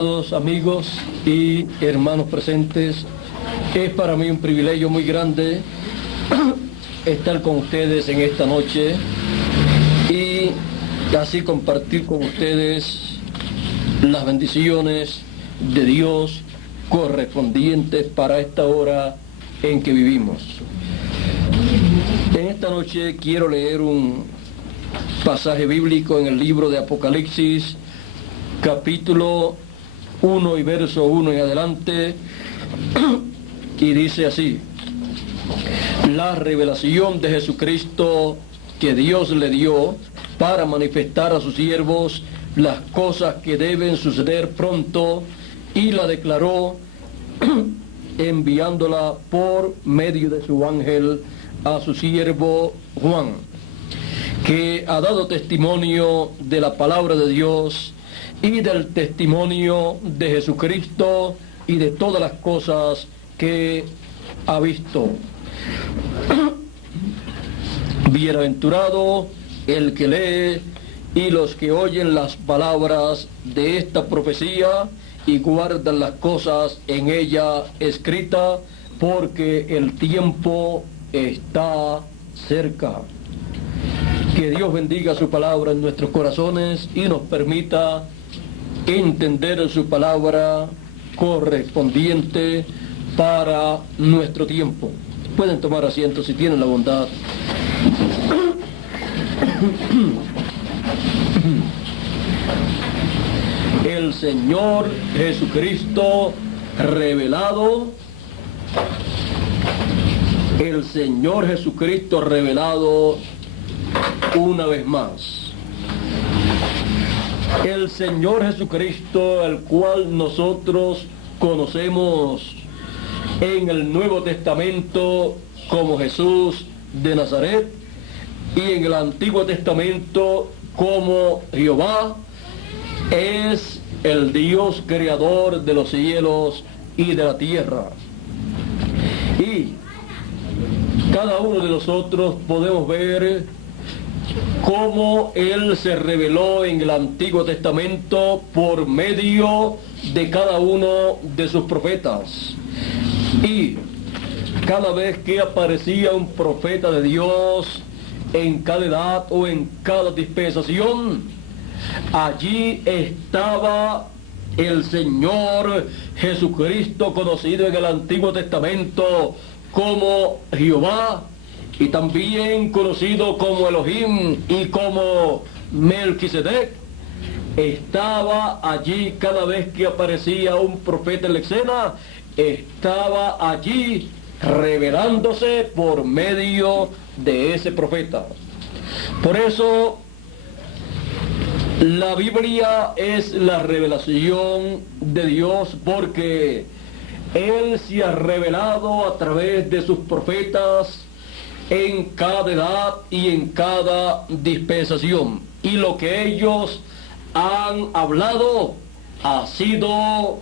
Amigos y hermanos presentes, es para mí un privilegio muy grande estar con ustedes en esta noche y así compartir con ustedes las bendiciones de Dios correspondientes para esta hora en que vivimos. En esta noche quiero leer un pasaje bíblico en el libro de Apocalipsis, capítulo 1 y verso 1 en adelante, y dice así: la revelación de Jesucristo que Dios le dio para manifestar a sus siervos las cosas que deben suceder pronto, y la declaró enviándola por medio de su ángel a su siervo Juan, que ha dado testimonio de la palabra de Dios y del testimonio de Jesucristo y de todas las cosas que ha visto. Bienaventurado el que lee y los que oyen las palabras de esta profecía y guardan las cosas en ella escritas, porque el tiempo está cerca. Que Dios bendiga su palabra en nuestros corazones y nos permita entender su palabra correspondiente para nuestro tiempo. Pueden tomar asiento si tienen la bondad. El Señor Jesucristo revelado, el Señor Jesucristo revelado una vez más. El Señor Jesucristo, al cual nosotros conocemos en el Nuevo Testamento como Jesús de Nazaret, y en el Antiguo Testamento como Jehová, es el Dios creador de los cielos y de la tierra. Y cada uno de nosotros podemos ver cómo Él se reveló en el Antiguo Testamento por medio de cada uno de sus profetas. Y cada vez que aparecía un profeta de Dios en cada edad o en cada dispensación, allí estaba el Señor Jesucristo, conocido en el Antiguo Testamento como Jehová, y también conocido como Elohim y como Melquisedec. Estaba allí cada vez que aparecía un profeta en la escena, estaba allí revelándose por medio de ese profeta. Por eso la Biblia es la revelación de Dios, porque Él se ha revelado a través de sus profetas en cada edad y en cada dispensación. Y lo que ellos han hablado ha sido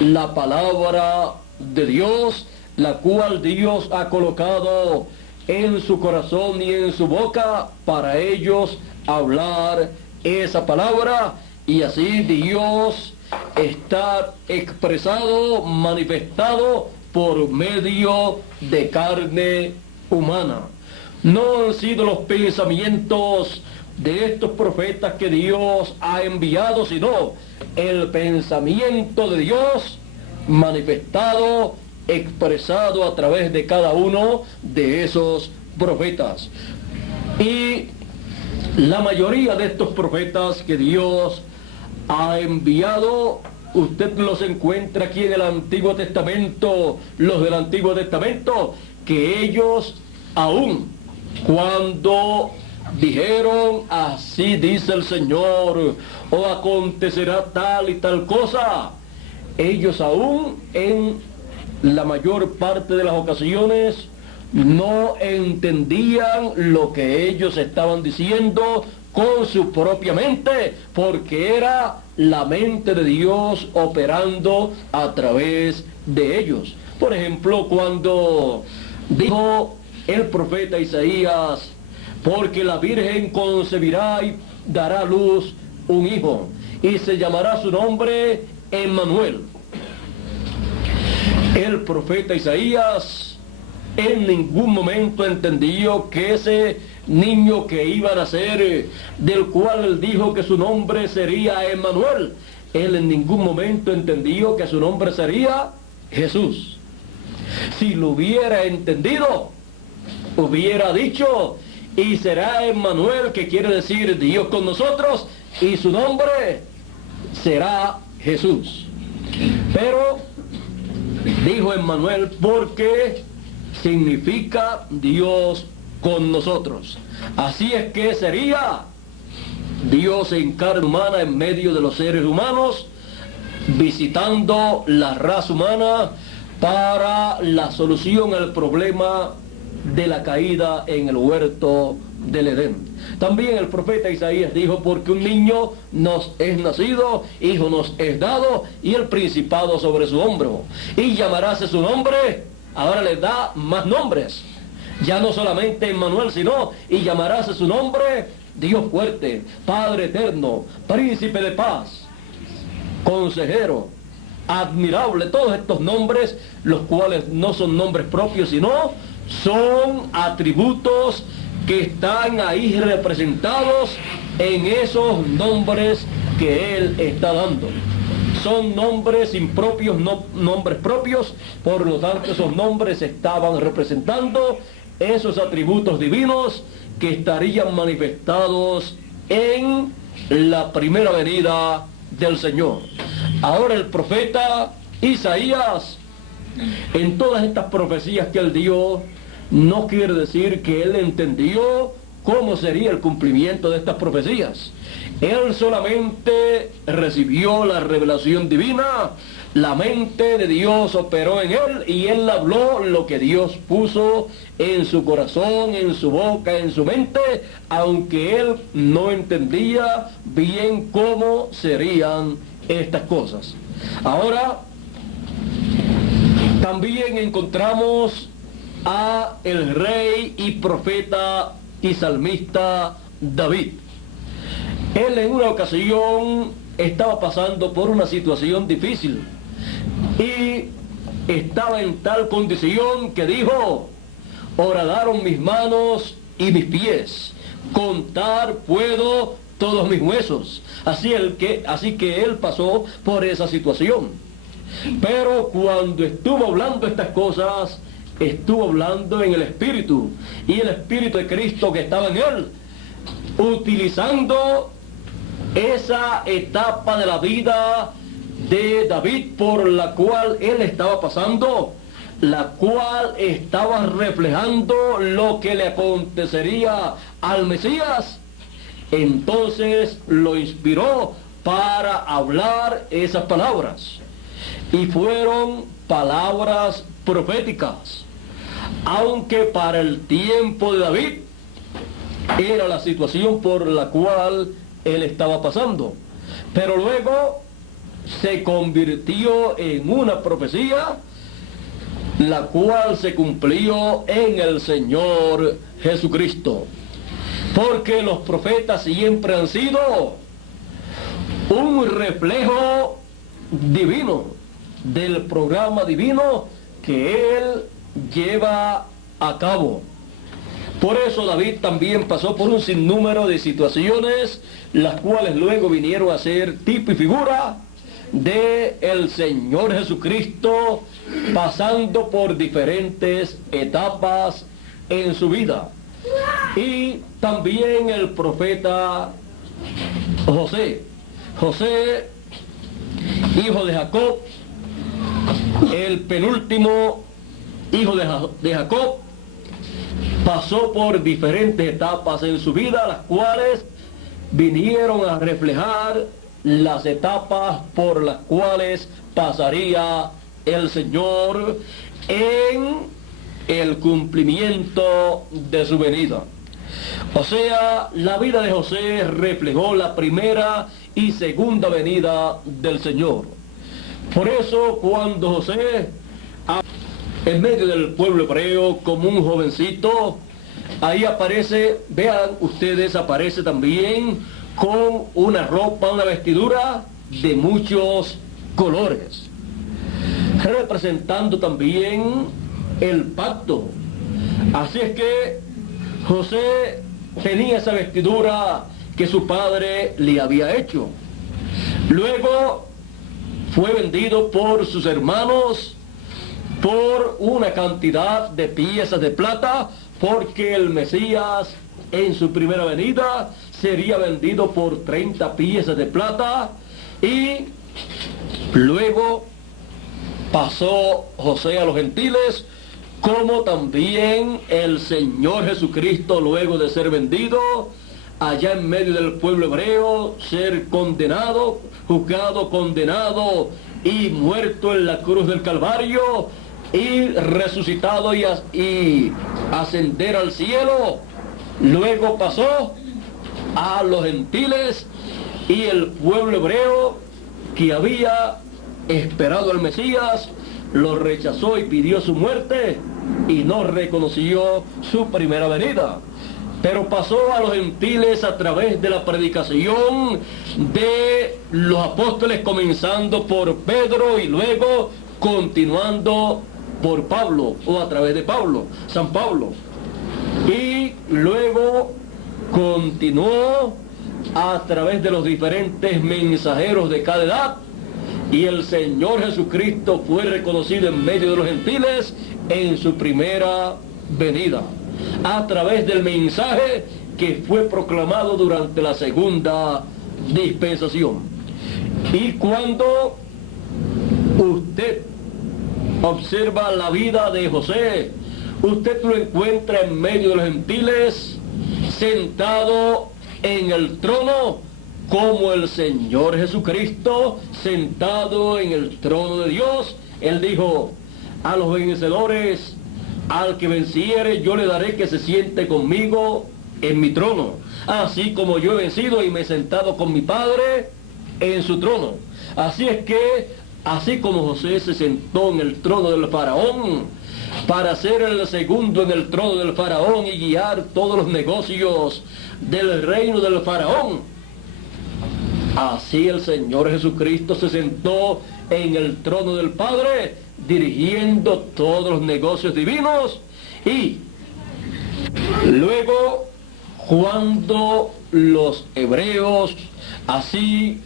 la palabra de Dios, la cual Dios ha colocado en su corazón y en su boca para ellos hablar esa palabra. Y así Dios está expresado, manifestado por medio de carne humana. No han sido los pensamientos de estos profetas que Dios ha enviado, sino el pensamiento de Dios manifestado, expresado a través de cada uno de esos profetas. Y la mayoría de estos profetas que Dios ha enviado, usted los encuentra aquí en el Antiguo Testamento, los del Antiguo Testamento, que ellos aún cuando dijeron así dice el Señor, o acontecerá tal y tal cosa, ellos aún en la mayor parte de las ocasiones no entendían lo que ellos estaban diciendo con su propia mente, porque era la mente de Dios operando a través de ellos. Por ejemplo, cuando dijo el profeta Isaías, porque la Virgen concebirá y dará a luz un hijo, y se llamará su nombre Emmanuel. El profeta Isaías en ningún momento entendió que ese niño que iba a nacer, del cual él dijo que su nombre sería Emmanuel, él en ningún momento entendió que su nombre sería Jesús. Si lo hubiera entendido, hubiera dicho, y será Emmanuel, que quiere decir Dios con nosotros, y su nombre será Jesús. Pero dijo Emmanuel porque significa Dios con nosotros. Así es que sería Dios en carne humana en medio de los seres humanos, visitando la raza humana para la solución al problema de la caída en el huerto del Edén. También el profeta Isaías dijo, porque un niño nos es nacido, hijo nos es dado, y el principado sobre su hombro, y llamarase su nombre. Ahora le da más nombres, ya no solamente Emmanuel, sino, y llamarase su nombre Dios fuerte, Padre eterno, Príncipe de paz, Consejero, Admirable. Todos estos nombres, los cuales no son nombres propios, sino son atributos que están ahí representados en esos nombres que Él está dando. Son nombres impropios, no nombres propios, por lo tanto esos nombres estaban representando esos atributos divinos que estarían manifestados en la primera venida del Señor. Ahora el profeta Isaías, en todas estas profecías que él dio, no quiere decir que él entendió cómo sería el cumplimiento de estas profecías. Él solamente recibió la revelación divina, la mente de Dios operó en él y él habló lo que Dios puso en su corazón, en su boca, en su mente, aunque él no entendía bien cómo serían estas cosas. Ahora, también encontramos a el rey y profeta y salmista David. Él en una ocasión estaba pasando por una situación difícil y estaba en tal condición que dijo: horadaron mis manos y mis pies, contar puedo todos mis huesos. Así que él pasó por esa situación. Pero cuando estuvo hablando estas cosas, estuvo hablando en el Espíritu, y el Espíritu de Cristo que estaba en él, utilizando esa etapa de la vida de David por la cual él estaba pasando, la cual estaba reflejando lo que le acontecería al Mesías. Entonces lo inspiró para hablar esas palabras, y fueron palabras proféticas, aunque para el tiempo de David era la situación por la cual él estaba pasando, pero luego se convirtió en una profecía, la cual se cumplió en el Señor Jesucristo, porque los profetas siempre han sido un reflejo divino del programa divino que él lleva a cabo. Por eso David también pasó por un sinnúmero de situaciones, las cuales luego vinieron a ser tipo y figura de el Señor Jesucristo, pasando por diferentes etapas en su vida. Y también el profeta José, hijo de Jacob, el penúltimo hijo de Jacob, pasó por diferentes etapas en su vida, las cuales vinieron a reflejar las etapas por las cuales pasaría el Señor en el cumplimiento de su venida. O sea, la vida de José reflejó la primera y segunda venida del Señor. Por eso, cuando José, en medio del pueblo hebreo, como un jovencito, ahí aparece, vean ustedes, aparece también con una ropa, una vestidura de muchos colores, representando también el pacto. Así es que José tenía esa vestidura que su padre le había hecho. Luego fue vendido por sus hermanos por una cantidad de piezas de plata, porque el Mesías en su primera venida sería vendido por 30 piezas de plata. Y luego pasó José a los gentiles, como también el Señor Jesucristo, luego de ser vendido allá en medio del pueblo hebreo, ser condenado, juzgado, condenado y muerto en la cruz del Calvario, y resucitado y ascender al cielo. Luego pasó a los gentiles, y el pueblo hebreo que había esperado al Mesías lo rechazó y pidió su muerte, y no reconoció su primera venida. Pero pasó a los gentiles a través de la predicación de los apóstoles, comenzando por Pedro y luego continuando por Pablo, o a través de Pablo, San Pablo. Y luego continuó a través de los diferentes mensajeros de cada edad, y el Señor Jesucristo fue reconocido en medio de los gentiles en su primera venida, a través del mensaje que fue proclamado durante la segunda dispensación. Y cuando usted observa la vida de José, usted lo encuentra en medio de los gentiles, sentado en el trono, como el Señor Jesucristo sentado en el trono de Dios. Él dijo: a los vencedores, al que venciere, yo le daré que se siente conmigo en mi trono, así como yo he vencido y me he sentado con mi Padre en su trono. Así es que, así como José se sentó en el trono del faraón, para ser el segundo en el trono del faraón y guiar todos los negocios del reino del faraón, así el Señor Jesucristo se sentó en el trono del Padre, dirigiendo todos los negocios divinos. Y luego, cuando los hebreos, así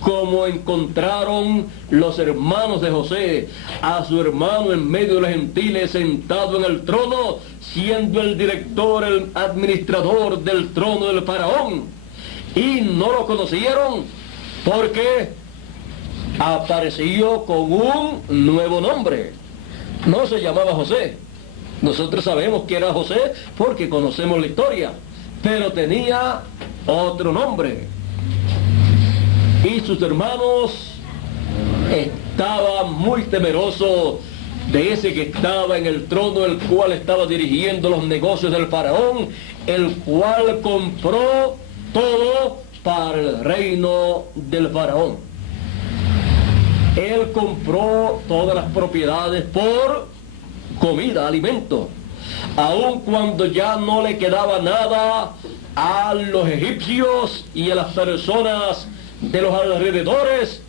como encontraron los hermanos de José a su hermano en medio de los gentiles sentado en el trono, siendo el director, el administrador del trono del faraón, y no lo conocieron, porque apareció con un nuevo nombre. No se llamaba José. Nosotros sabemos que era José porque conocemos la historia, pero tenía otro nombre. Y sus hermanos estaban muy temerosos de ese que estaba en el trono, el cual estaba dirigiendo los negocios del faraón, el cual compró todo para el reino del faraón. Él compró todas las propiedades por comida, alimento, aun cuando ya no le quedaba nada a los egipcios y a las personas de los alrededores.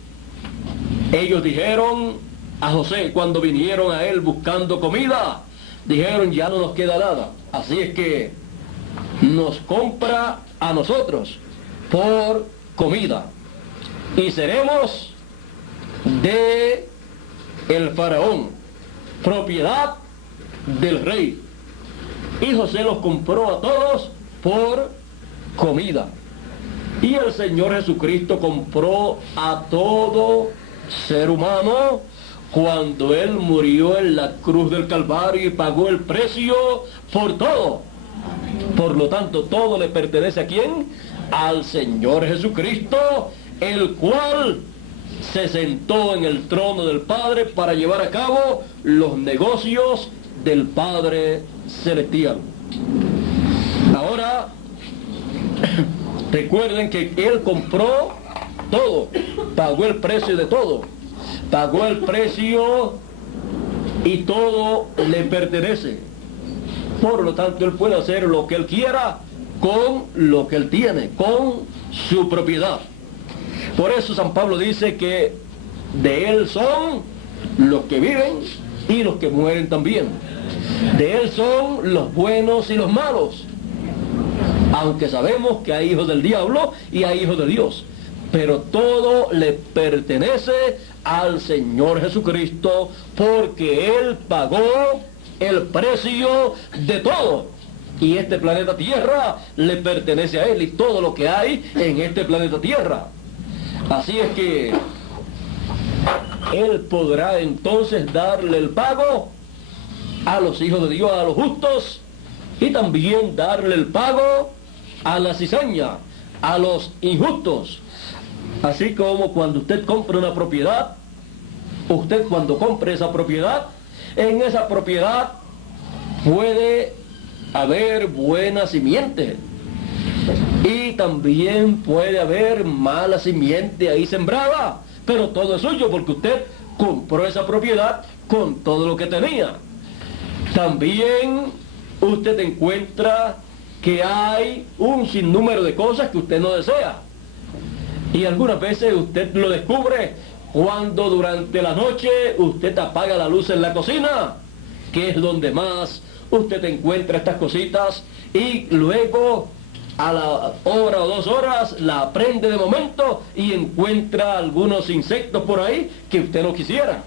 Ellos dijeron a José, cuando vinieron a él buscando comida, dijeron: ya no nos queda nada, así es que nos compra a nosotros por comida, y seremos de el faraón, propiedad del rey. Y José los compró a todos por comida. Y el Señor Jesucristo compró a todo ser humano cuando Él murió en la cruz del Calvario y pagó el precio por todo. Por lo tanto, todo le pertenece ¿a quién? Al Señor Jesucristo, el cual se sentó en el trono del Padre para llevar a cabo los negocios del Padre Celestial. Ahora, recuerden que Él compró todo, pagó el precio de todo, pagó el precio y todo le pertenece. Por lo tanto, Él puede hacer lo que Él quiera con lo que Él tiene, con su propiedad. Por eso San Pablo dice que De Él son los que viven y los que mueren también. De Él son los buenos y los malos. Aunque sabemos que hay hijos del diablo y hay hijos de Dios. Pero todo le pertenece al Señor Jesucristo, porque Él pagó el precio de todo. Y este planeta Tierra le pertenece a Él y todo lo que hay en este planeta Tierra. Así es que Él podrá entonces darle el pago a los hijos de Dios, a los justos, y también darle el pago a la cizaña, a los injustos. Así como cuando usted compra una propiedad, usted cuando compre esa propiedad, en esa propiedad puede haber buena simiente y también puede haber mala simiente ahí sembrada, pero todo es suyo porque usted compró esa propiedad con todo lo que tenía. También usted encuentra que hay un sinnúmero de cosas que usted no desea. Y algunas veces usted lo descubre cuando durante la noche usted apaga la luz en la cocina, que es donde más usted encuentra estas cositas, y luego a la hora o 2 horas la prende de momento y encuentra algunos insectos por ahí que usted no quisiera.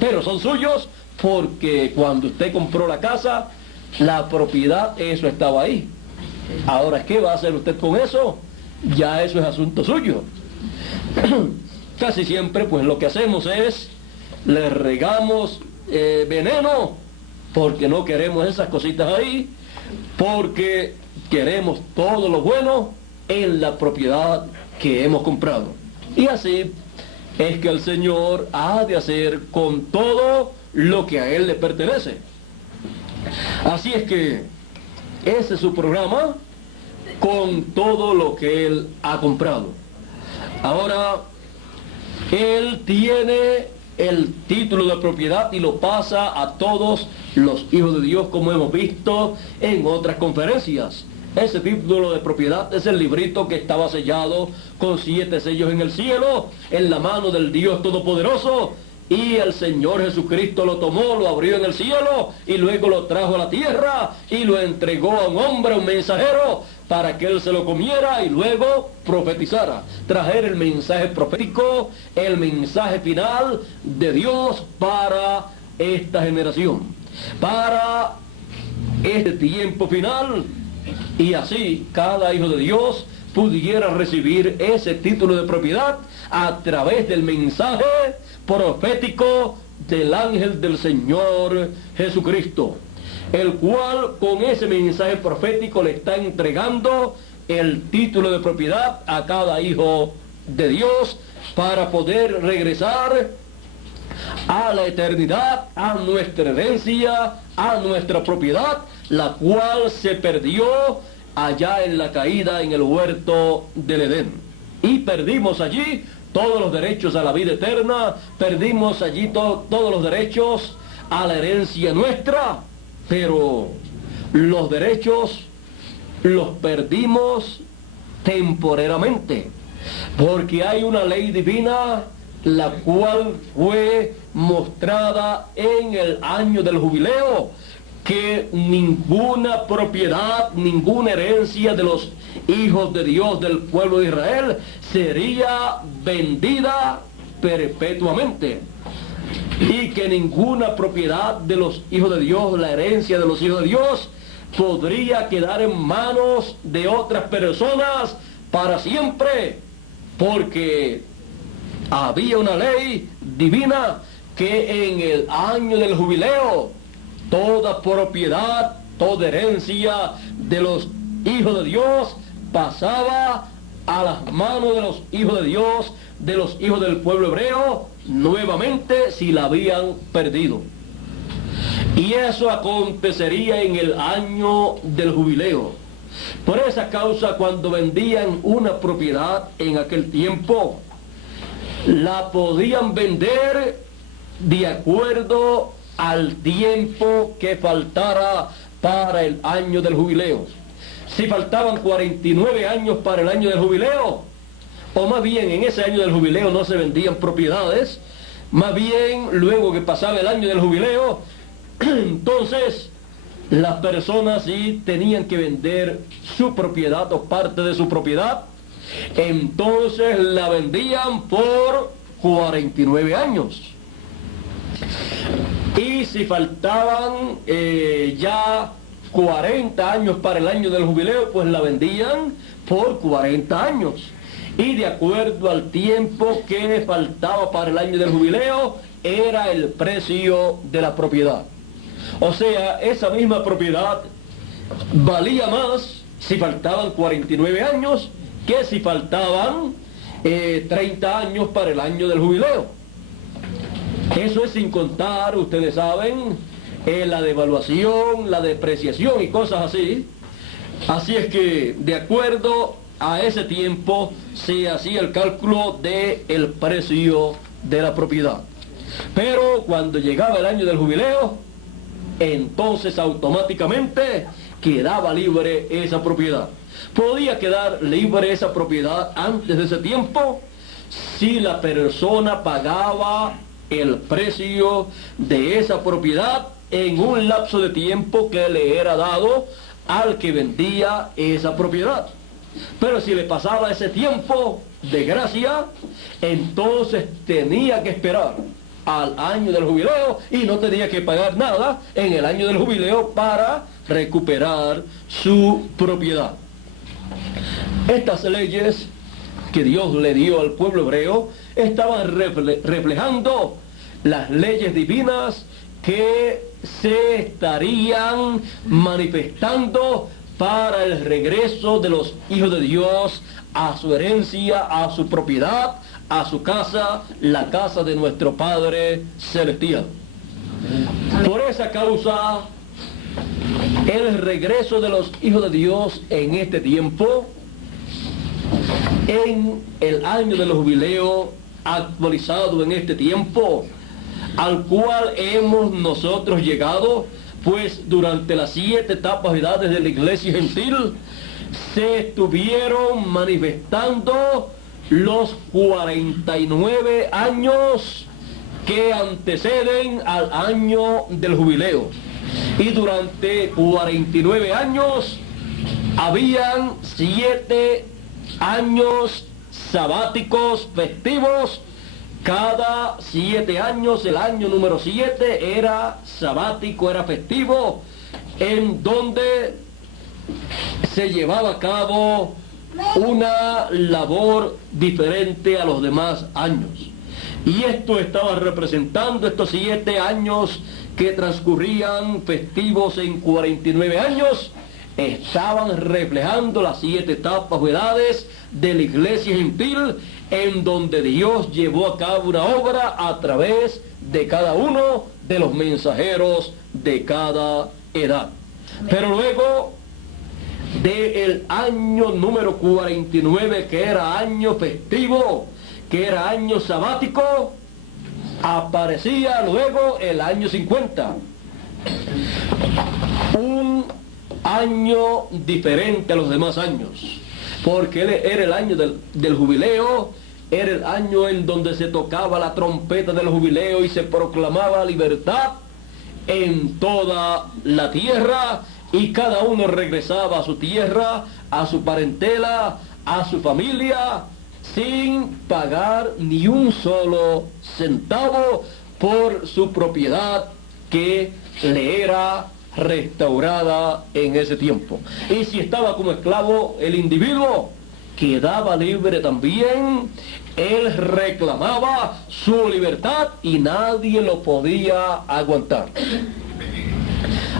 Pero son suyos porque cuando usted compró la casa, la propiedad, eso estaba ahí. Ahora, ¿qué va a hacer usted con eso? Ya eso es asunto suyo. Casi siempre pues lo que hacemos es le regamos veneno, porque no queremos esas cositas ahí, porque queremos todo lo bueno en la propiedad que hemos comprado. Y así es que el Señor ha de hacer con todo lo que a Él le pertenece. Así es que ese es su programa, con todo lo que Él ha comprado. Ahora, Él tiene el título de propiedad y lo pasa a todos los hijos de Dios, como hemos visto en otras conferencias. Ese título de propiedad es el librito que estaba sellado con 7 sellos en el cielo, en la mano del Dios Todopoderoso, y el Señor Jesucristo lo tomó, lo abrió en el cielo y luego lo trajo a la tierra y lo entregó a un hombre, un mensajero, para que él se lo comiera y luego profetizara, trajera el mensaje profético, el mensaje final de Dios para esta generación, para este tiempo final, y así cada hijo de Dios pudiera recibir ese título de propiedad a través del mensaje profético del ángel del Señor Jesucristo, el cual con ese mensaje profético le está entregando el título de propiedad a cada hijo de Dios para poder regresar a la eternidad, a nuestra herencia, a nuestra propiedad, la cual se perdió allá en la caída en el huerto del Edén. Y perdimos allí todos los derechos a la vida eterna, perdimos allí todos los derechos a la herencia nuestra, pero los derechos los perdimos temporariamente, porque hay una ley divina la cual fue mostrada en el año del jubileo, que ninguna propiedad, ninguna herencia de los hijos de Dios del pueblo de Israel sería vendida perpetuamente, y que ninguna propiedad de los hijos de Dios, la herencia de los hijos de Dios, podría quedar en manos de otras personas para siempre, porque había una ley divina que en el año del jubileo toda propiedad, toda herencia de los hijos de Dios pasaba a las manos de los hijos de Dios, de los hijos del pueblo hebreo, nuevamente si la habían perdido. Y eso acontecería en el año del jubileo. Por esa causa, cuando vendían una propiedad en aquel tiempo, la podían vender de acuerdo al tiempo que faltara para el año del jubileo. Si faltaban 49 años para el año del jubileo, o más bien en ese año del jubileo no se vendían propiedades, Más bien, luego que pasaba el año del jubileo, entonces las personas sí tenían que vender su propiedad o parte de su propiedad. Entonces la vendían por 49 años. Y si faltaban ya 40 años para el año del jubileo, pues la vendían por 40 años. Y de acuerdo al tiempo que faltaba para el año del jubileo, era el precio de la propiedad. O sea, esa misma propiedad valía más si faltaban 49 años que si faltaban 30 años para el año del jubileo. Eso es sin contar, ustedes saben, la devaluación, la depreciación y cosas así. Así es que, de acuerdo a ese tiempo, se hacía el cálculo del precio de la propiedad. Pero cuando llegaba el año del jubileo, entonces automáticamente quedaba libre esa propiedad. Podía quedar libre esa propiedad antes de ese tiempo si la persona pagaba el precio de esa propiedad en un lapso de tiempo que le era dado al que vendía esa propiedad. Pero si le pasaba ese tiempo de gracia, entonces tenía que esperar al año del jubileo y no tenía que pagar nada en el año del jubileo para recuperar su propiedad. Estas leyes que Dios le dio al pueblo hebreo estaban reflejando las leyes divinas que se estarían manifestando para el regreso de los hijos de Dios a su herencia, a su propiedad, a su casa, la casa de nuestro Padre Celestial. Por esa causa, el regreso de los hijos de Dios en este tiempo, en el año del jubileo actualizado en este tiempo, al cual hemos nosotros llegado, pues durante las 7 etapas de edades de la iglesia gentil se estuvieron manifestando los 49 años que anteceden al año del jubileo. Y durante 49 años habían 7 años sabáticos festivos. Cada 7 años, el año número 7 era sabático, era festivo, en donde se llevaba a cabo una labor diferente a los demás años. Y esto estaba representando estos 7 años que transcurrían festivos en 49 años, estaban reflejando las 7 etapas o edades de la iglesia gentil, en donde Dios llevó a cabo una obra a través de cada uno de los mensajeros de cada edad. Pero luego del año número 49, que era año festivo, que era año sabático, aparecía luego el año 50. Un año diferente a los demás años, porque era el año del jubileo, era el año en donde se tocaba la trompeta del jubileo y se proclamaba libertad en toda la tierra, y cada uno regresaba a su tierra, a su parentela, a su familia, sin pagar ni un solo centavo por su propiedad que le era restaurada en ese tiempo. Y si estaba como esclavo el individuo, quedaba libre también. Él reclamaba su libertad y nadie lo podía aguantar.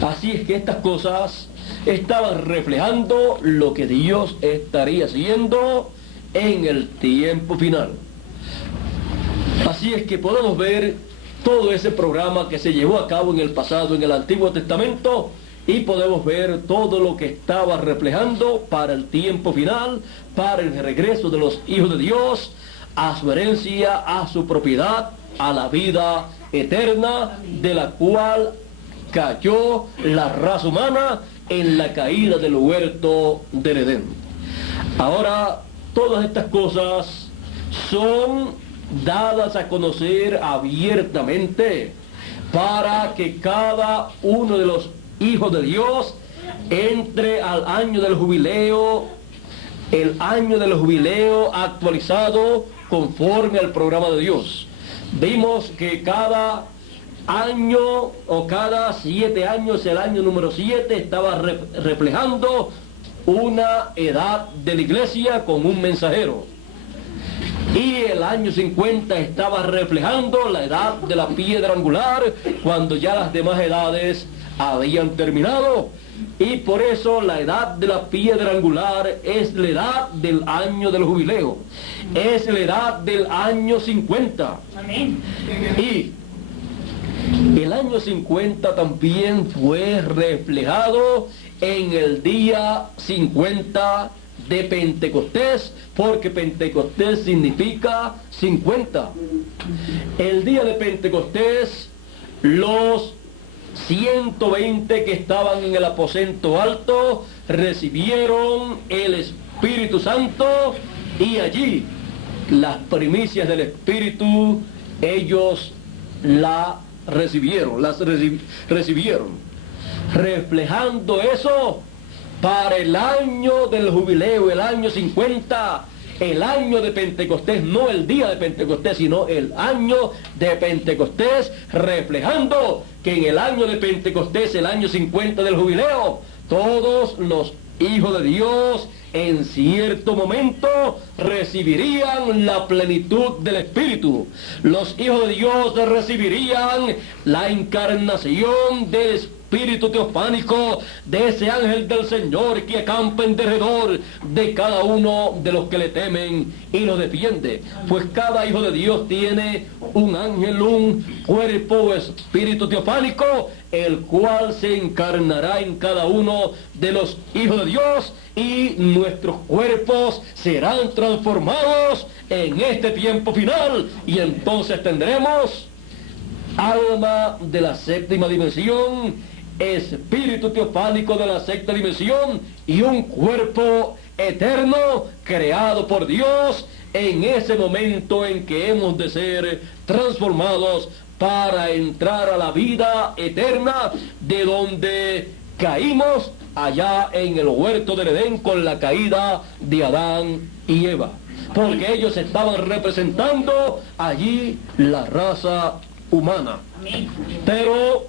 Así es que estas cosas estaban reflejando lo que Dios estaría haciendo en el tiempo final. Así es que podemos ver todo ese programa que se llevó a cabo en el pasado, en el Antiguo Testamento, y podemos ver todo lo que estaba reflejando para el tiempo final, para el regreso de los hijos de Dios a su herencia, a su propiedad, a la vida eterna, de la cual cayó la raza humana en la caída del huerto del Edén. Ahora, todas estas cosas son dadas a conocer abiertamente, para que cada uno de los hijos de Dios entre al año del jubileo, el año del jubileo actualizado conforme al programa de Dios. Vimos que cada año o cada 7 años, el año número 7 estaba reflejando una edad de la iglesia con un mensajero. Y el año 50 estaba reflejando la edad de la piedra angular, cuando ya las demás edades habían terminado. Y por eso la edad de la piedra angular es la edad del año del jubileo. Es la edad del año 50. Amén. Y el año 50 también fue reflejado en el día 50 de Pentecostés, porque Pentecostés significa 50. El día de Pentecostés, los 120 que estaban en el aposento alto recibieron el Espíritu Santo, y allí las primicias del Espíritu ellos las recibieron, reflejando eso para el año del jubileo, el año 50, el año de Pentecostés, no el día de Pentecostés, sino el año de Pentecostés, reflejando que en el año de Pentecostés, el año 50 del jubileo, todos los hijos de Dios en cierto momento recibirían la plenitud del Espíritu. Los hijos de Dios recibirían la encarnación del Espíritu teofánico, de ese ángel del Señor que acampa en derredor de cada uno de los que le temen y lo defiende. Pues cada hijo de Dios tiene un ángel, un cuerpo o espíritu teofánico, el cual se encarnará en cada uno de los hijos de Dios, y nuestros cuerpos serán transformados en este tiempo final, y entonces tendremos alma de la séptima dimensión, espíritu teofánico de la sexta dimensión, y un cuerpo eterno creado por Dios en ese momento en que hemos de ser transformados para entrar a la vida eterna, de donde caímos allá en el huerto del Edén con la caída de Adán y Eva, porque ellos estaban representando allí la raza humana. Pero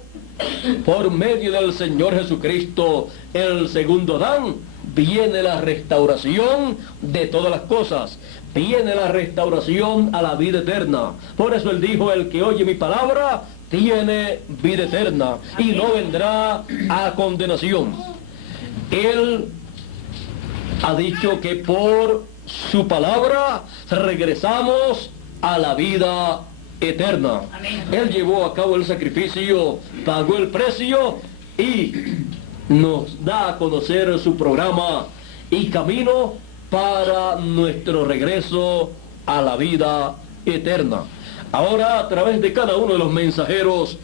por medio del Señor Jesucristo, el segundo Adán, viene la restauración de todas las cosas, viene la restauración a la vida eterna. Por eso Él dijo: el que oye mi palabra tiene vida eterna y no vendrá a condenación. Él ha dicho que por su palabra regresamos a la vida eterna. Él llevó a cabo el sacrificio, pagó el precio y nos da a conocer su programa y camino para nuestro regreso a la vida eterna. Ahora, a través de cada uno de los mensajeros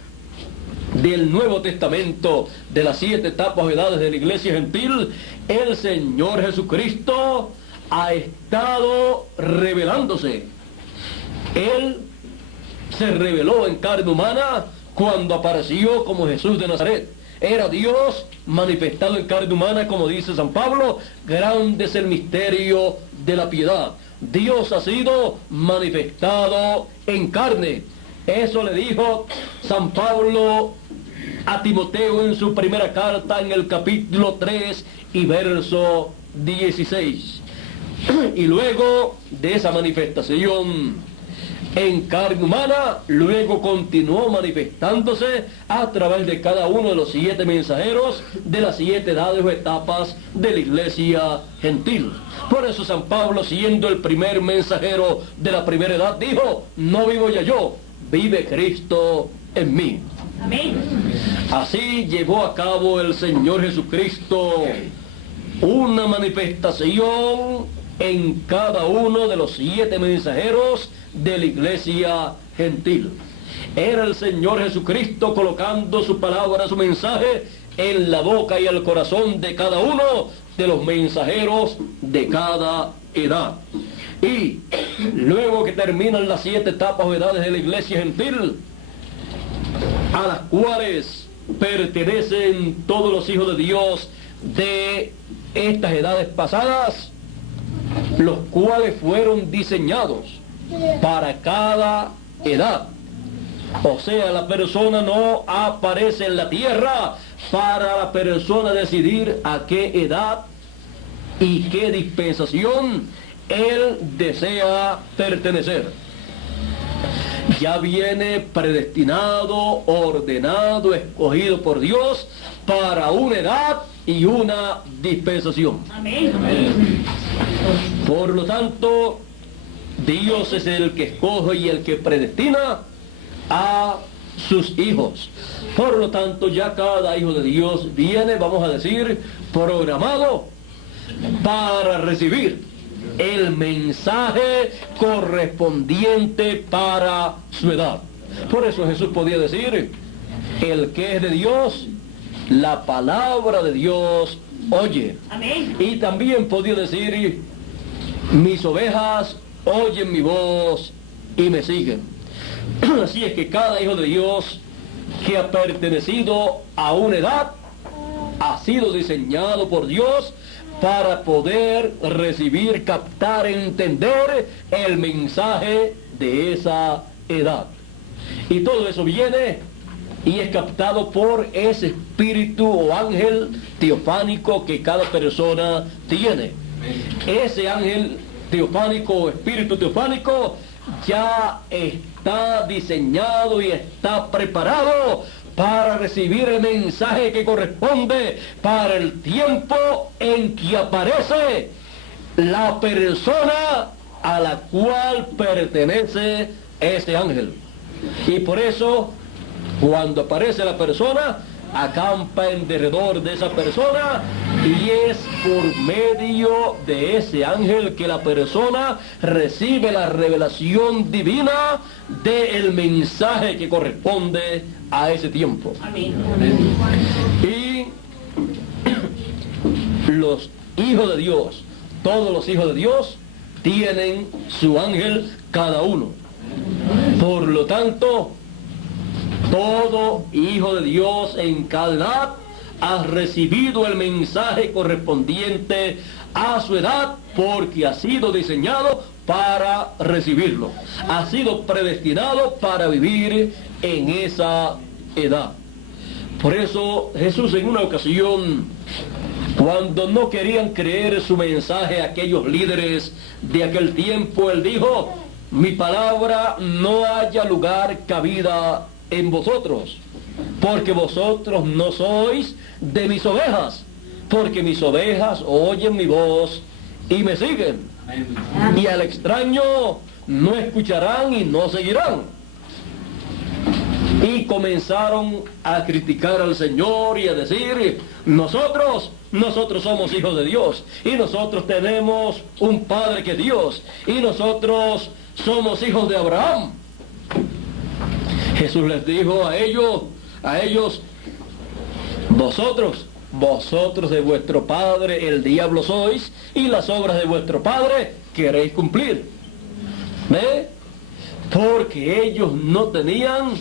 del Nuevo Testamento, de las 7 etapas o edades de la iglesia gentil, el Señor Jesucristo ha estado revelándose. Él se reveló en carne humana cuando apareció como Jesús de Nazaret. Era Dios manifestado en carne humana, como dice San Pablo: grande es el misterio de la piedad. Dios ha sido manifestado en carne. Eso le dijo San Pablo a Timoteo en su primera carta, en el capítulo 3 y verso 16. Y luego de esa manifestación en carne humana, luego continuó manifestándose a través de cada uno de los 7 mensajeros de las 7 edades o etapas de la iglesia gentil. Por eso San Pablo, siendo el primer mensajero de la primera edad, dijo: no vivo ya yo, vive Cristo en mí. Amén. Así llevó a cabo el Señor Jesucristo una manifestación en cada uno de los 7 mensajeros de la iglesia gentil. Era el Señor Jesucristo colocando su palabra, su mensaje, en la boca y el corazón de cada uno, de los mensajeros de cada edad. Y luego que terminan las 7 etapas o edades de la iglesia gentil, a las cuales pertenecen todos los hijos de Dios de estas edades pasadas, los cuales fueron diseñados para cada edad. O sea, la persona no aparece en la tierra para la persona decidir a qué edad y qué dispensación él desea pertenecer. Ya viene predestinado, ordenado, escogido por Dios para una edad y una dispensación. Amén. Por lo tanto, Dios es el que escoge y el que predestina a sus hijos. Por lo tanto, ya cada hijo de Dios viene, vamos a decir, programado para recibir el mensaje correspondiente para su edad. Por eso Jesús podía decir: el que es de Dios, la palabra de Dios oye. Amén. Y también podía decir: mis ovejas oyen mi voz y me siguen. Así es que cada hijo de Dios que ha pertenecido a una edad ha sido diseñado por Dios para poder recibir, captar, entender el mensaje de esa edad. Y todo eso viene y es captado por ese espíritu o ángel teofánico que cada persona tiene. Ese ángel teofánico o espíritu teofánico ya está diseñado y está preparado para recibir el mensaje que corresponde para el tiempo en que aparece la persona a la cual pertenece ese ángel. Y por eso, cuando aparece la persona, acampa en derredor de esa persona, y es por medio de ese ángel que la persona recibe la revelación divina del mensaje que corresponde a ese tiempo. Amén. Y los hijos de Dios, todos los hijos de Dios, tienen su ángel cada uno. Por lo tanto, todo hijo de Dios en cada edad ha recibido el mensaje correspondiente a su edad, porque ha sido diseñado para recibirlo. Ha sido predestinado para vivir en esa edad. Por eso Jesús, en una ocasión, cuando no querían creer su mensaje a aquellos líderes de aquel tiempo, él dijo: mi palabra no haya lugar, cabida en vosotros, porque vosotros no sois de mis ovejas, porque mis ovejas oyen mi voz y me siguen. Y al extraño no escucharán y no seguirán. Y comenzaron a criticar al Señor y a decir: nosotros somos hijos de Dios, y nosotros tenemos un Padre que es Dios, y nosotros somos hijos de Abraham. Jesús les dijo a ellos: vosotros de vuestro padre el diablo sois, y las obras de vuestro padre queréis cumplir. ¿Ve? Porque ellos no tenían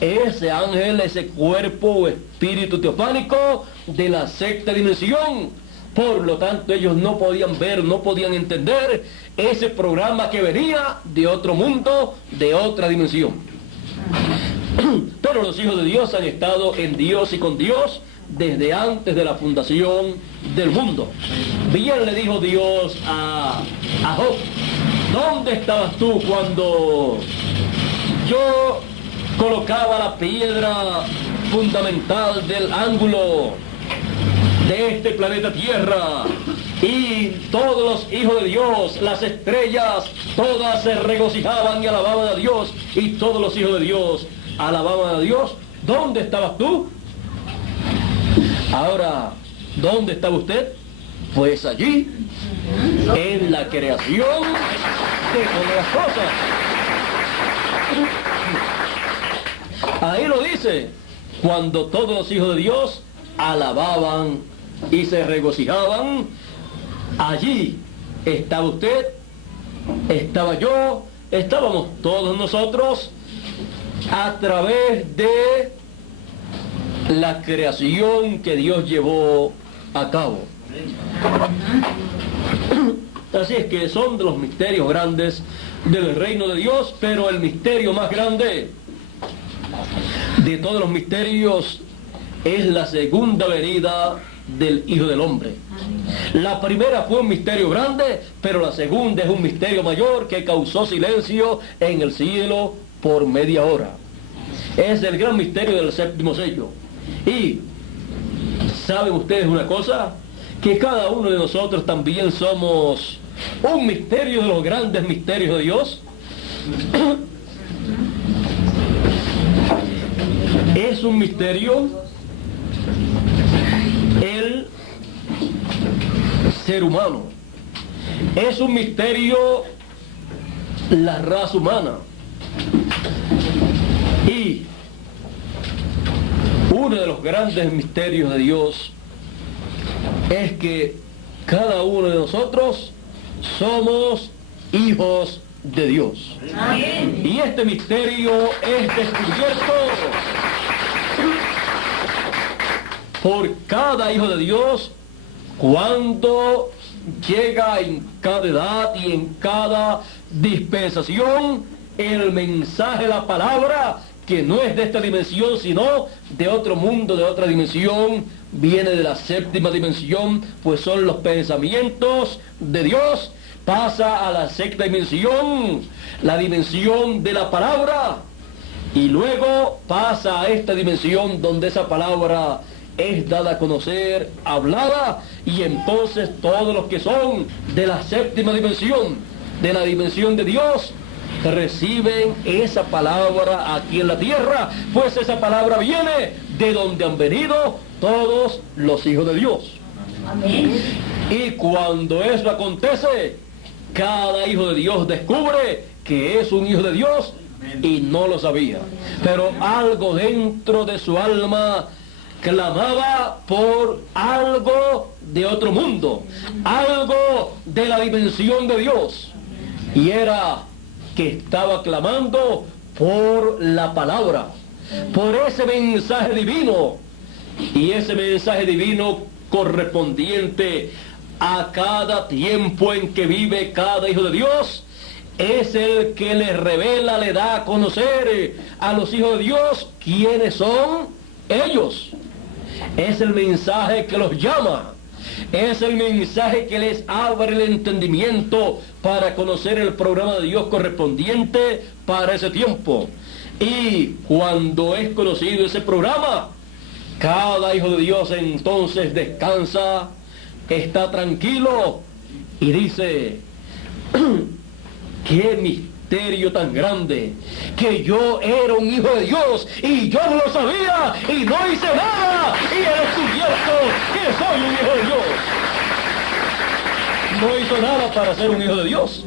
ese ángel, ese cuerpo o espíritu teofánico de la sexta dimensión. Por lo tanto, ellos no podían ver, no podían entender ese programa que venía de otro mundo, de otra dimensión. Pero los hijos de Dios han estado en Dios y con Dios desde antes de la fundación del mundo. Bien le dijo Dios a Job: ¿dónde estabas tú cuando yo colocaba la piedra fundamental del ángulo de este planeta Tierra? Y todos los hijos de Dios, las estrellas, todas se regocijaban y alababan a Dios, y todos los hijos de Dios alababan a Dios. ¿Dónde estabas tú? Ahora, ¿dónde estaba usted? Pues allí, en la creación de todas las cosas. Ahí lo dice, cuando todos los hijos de Dios alababan y se regocijaban. Allí estaba usted, estaba yo, estábamos todos nosotros a través de la creación que Dios llevó a cabo. Así es que son de los misterios grandes del reino de Dios, pero el misterio más grande de todos los misterios es la segunda venida del Hijo del Hombre. La primera fue un misterio grande, pero la segunda es un misterio mayor que causó silencio en el cielo por media hora. Es el gran misterio del séptimo sello. Y ¿saben ustedes una cosa? Que cada uno de nosotros también somos un misterio de los grandes misterios de Dios. Es un misterio el ser humano. Es un misterio la raza humana. Y uno de los grandes misterios de Dios es que cada uno de nosotros somos hijos de Dios. Amén. Y este misterio es descubierto por cada hijo de Dios cuando llega en cada edad y en cada dispensación el mensaje, la palabra, que no es de esta dimensión, sino de otro mundo, de otra dimensión, viene de la séptima dimensión, pues son los pensamientos de Dios, pasa a la sexta dimensión, la dimensión de la palabra, y luego pasa a esta dimensión donde esa palabra es dada a conocer, hablada, y entonces todos los que son de la séptima dimensión, de la dimensión de Dios, reciben esa palabra aquí en la tierra, pues esa palabra viene de donde han venido todos los hijos de Dios. Amén. Y cuando eso acontece, cada hijo de Dios descubre que es un hijo de Dios y no lo sabía. Pero algo dentro de su alma clamaba por algo de otro mundo, algo de la dimensión de Dios, y era que estaba clamando por la palabra, por ese mensaje divino, y ese mensaje divino correspondiente a cada tiempo en que vive cada hijo de Dios, es el que le revela, le da a conocer a los hijos de Dios quiénes son ellos. Es el mensaje que los llama, es el mensaje que les abre el entendimiento para conocer el programa de Dios correspondiente para ese tiempo. Y cuando es conocido ese programa, cada hijo de Dios entonces descansa, está tranquilo y dice: ¡qué misterio tan grande! Que yo era un hijo de Dios y yo no lo sabía y no hice nada, y he descubierto que soy un hijo de Dios. No hizo nada para ser un hijo de Dios.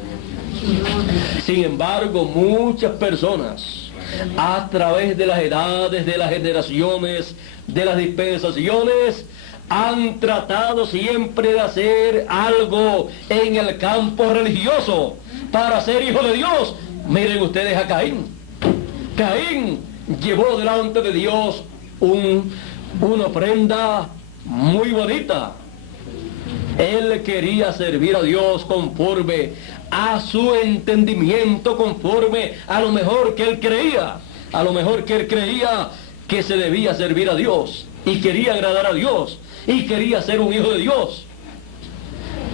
Sin embargo, muchas personas, a través de las edades, de las generaciones, de las dispensaciones, han tratado siempre de hacer algo en el campo religioso para ser hijo de Dios. Miren ustedes a Caín. Caín llevó delante de Dios una ofrenda muy bonita. Él quería servir a Dios conforme a su entendimiento, conforme a lo mejor que él creía. A lo mejor que él creía que se debía servir a Dios, y quería agradar a Dios, y quería ser un hijo de Dios.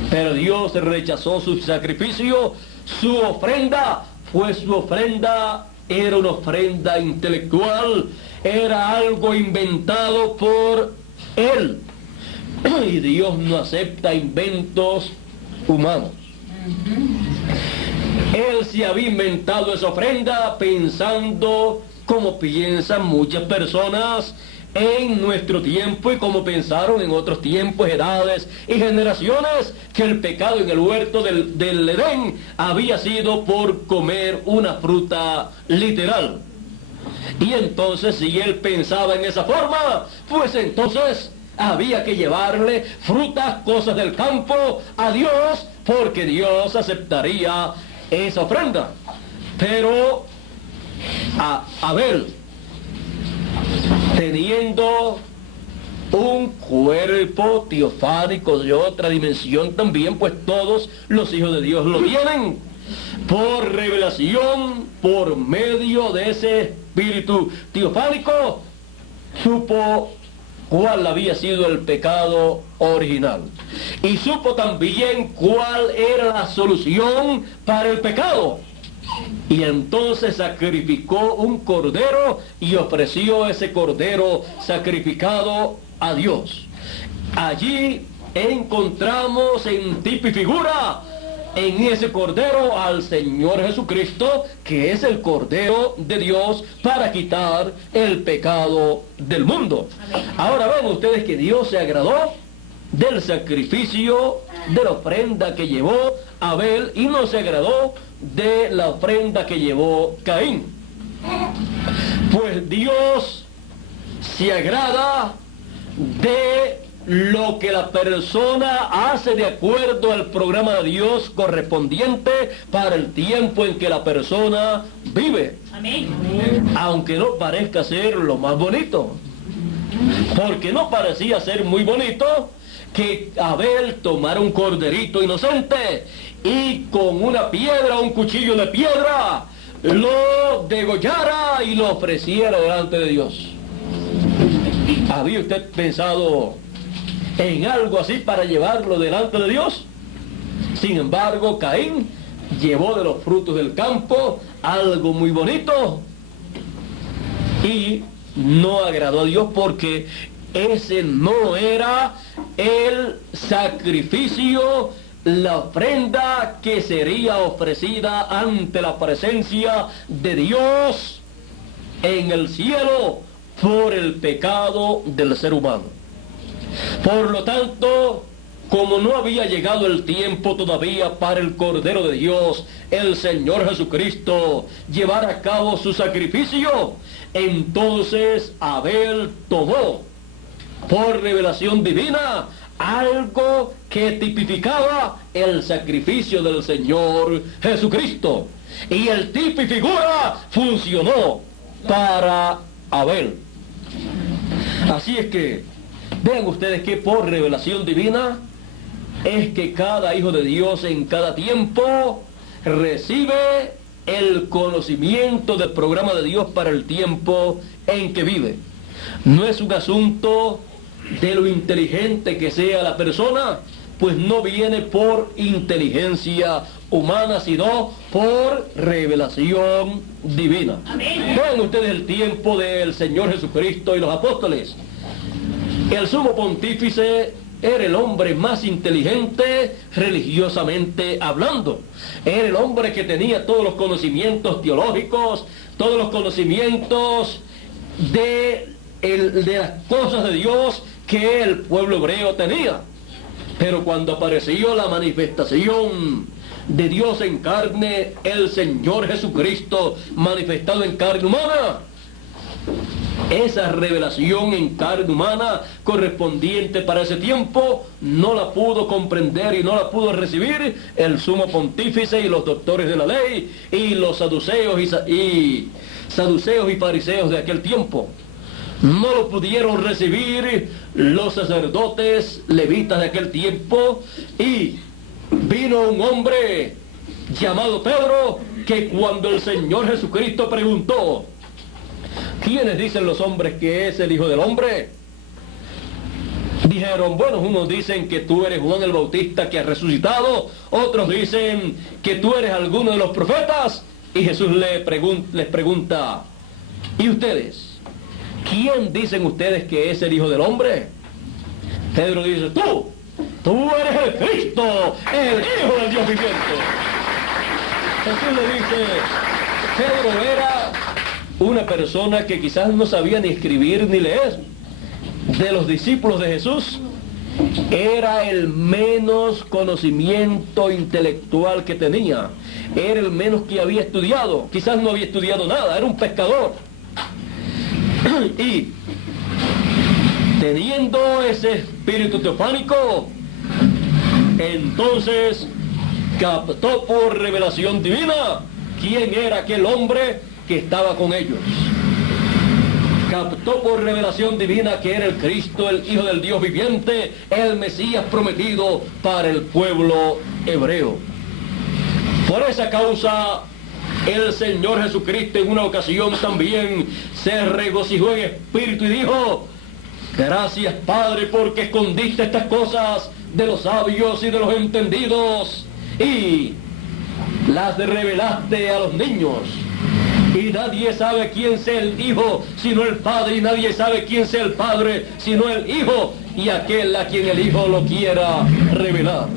Pero Dios rechazó su sacrificio, su ofrenda, pues su ofrenda era una ofrenda intelectual, era algo inventado por él. Y Dios no acepta inventos humanos. Él se había inventado esa ofrenda pensando como piensan muchas personas en nuestro tiempo y como pensaron en otros tiempos, edades y generaciones, que el pecado en el huerto del Edén había sido por comer una fruta literal. Y entonces, si él pensaba en esa forma, pues entonces había que llevarle frutas, cosas del campo a Dios, porque Dios aceptaría esa ofrenda. Pero a Abel, teniendo un cuerpo teofánico de otra dimensión también, pues todos los hijos de Dios lo tienen por revelación, por medio de ese espíritu teofánico, supo cuál había sido el pecado original. Y supo también cuál era la solución para el pecado. Y entonces sacrificó un cordero y ofreció ese cordero sacrificado a Dios. Allí encontramos en tipo y figura en ese cordero al Señor Jesucristo, que es el cordero de Dios para quitar el pecado del mundo. Ahora ven ustedes que Dios se agradó del sacrificio, de la ofrenda que llevó Abel, y no se agradó de la ofrenda que llevó Caín. Pues Dios se agrada de lo que la persona hace de acuerdo al programa de Dios correspondiente para el tiempo en que la persona vive. Amén. Aunque no parezca ser lo más bonito, porque no parecía ser muy bonito que Abel tomara un corderito inocente y con una piedra, un cuchillo de piedra, lo degollara y lo ofreciera delante de Dios. ¿Había usted pensado en algo así para llevarlo delante de Dios? Sin embargo, Caín llevó de los frutos del campo algo muy bonito y no agradó a Dios, porque ese no era el sacrificio, la ofrenda que sería ofrecida ante la presencia de Dios en el cielo por el pecado del ser humano. Por lo tanto, como no había llegado el tiempo todavía para el Cordero de Dios, el Señor Jesucristo, llevar a cabo su sacrificio, entonces Abel tomó por revelación divina algo que tipificaba el sacrificio del Señor Jesucristo. Y el tipo y figura funcionó para Abel. Así es que vean ustedes que por revelación divina es que cada hijo de Dios en cada tiempo recibe el conocimiento del programa de Dios para el tiempo en que vive. No es un asunto de lo inteligente que sea la persona, pues no viene por inteligencia humana, sino por revelación divina. Vean ustedes el tiempo del Señor Jesucristo y los apóstoles. El sumo pontífice era el hombre más inteligente religiosamente hablando. Era el hombre que tenía todos los conocimientos teológicos, todos los conocimientos de las cosas de Dios que el pueblo hebreo tenía. Pero cuando apareció la manifestación de Dios en carne, el Señor Jesucristo manifestado en carne humana, esa revelación en carne humana correspondiente para ese tiempo no la pudo comprender y no la pudo recibir el sumo pontífice y los doctores de la ley y los saduceos y fariseos de aquel tiempo. No lo pudieron recibir los sacerdotes levitas de aquel tiempo, y vino un hombre llamado Pedro, que cuando el Señor Jesucristo preguntó: ¿quiénes dicen los hombres que es el Hijo del Hombre?, dijeron: bueno, unos dicen que tú eres Juan el Bautista que ha resucitado, otros dicen que tú eres alguno de los profetas. Y Jesús les pregunta: ¿y ustedes? ¿Quién dicen ustedes que es el Hijo del Hombre? Pedro dice: tú eres el Cristo, el Hijo del Dios viviente. Jesús le dice: Pedro era una persona que quizás no sabía ni escribir ni leer. De los discípulos de Jesús, era el menos conocimiento intelectual que tenía. Era el menos que había estudiado. Quizás no había estudiado nada, era un pescador. Y Teniendo ese espíritu teofánico, entonces captó por revelación divina quién era aquel hombre que estaba con ellos. Captó por revelación divina que era el Cristo, el Hijo del Dios viviente, el Mesías prometido para el pueblo hebreo. Por esa causa, el Señor Jesucristo en una ocasión también se regocijó en espíritu y dijo: gracias, Padre, porque escondiste estas cosas de los sabios y de los entendidos y las revelaste a los niños. Y nadie sabe quién sea el Hijo sino el Padre, y nadie sabe quién sea el Padre sino el Hijo, y aquel a quien el Hijo lo quiera revelar.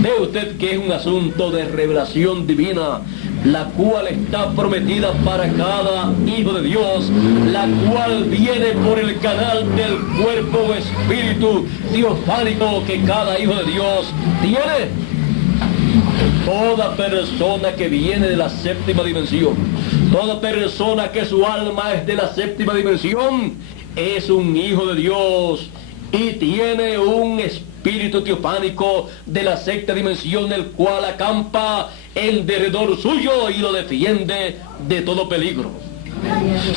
Ve usted que es un asunto de revelación divina, la cual está prometida para cada hijo de Dios, la cual viene por el canal del cuerpo o espíritu teofánico que cada hijo de Dios tiene. Toda persona que viene de la séptima dimensión, toda persona que su alma es de la séptima dimensión, es un hijo de Dios y tiene un espíritu teofánico de la sexta dimensión, el cual acampa en derredor suyo y lo defiende de todo peligro.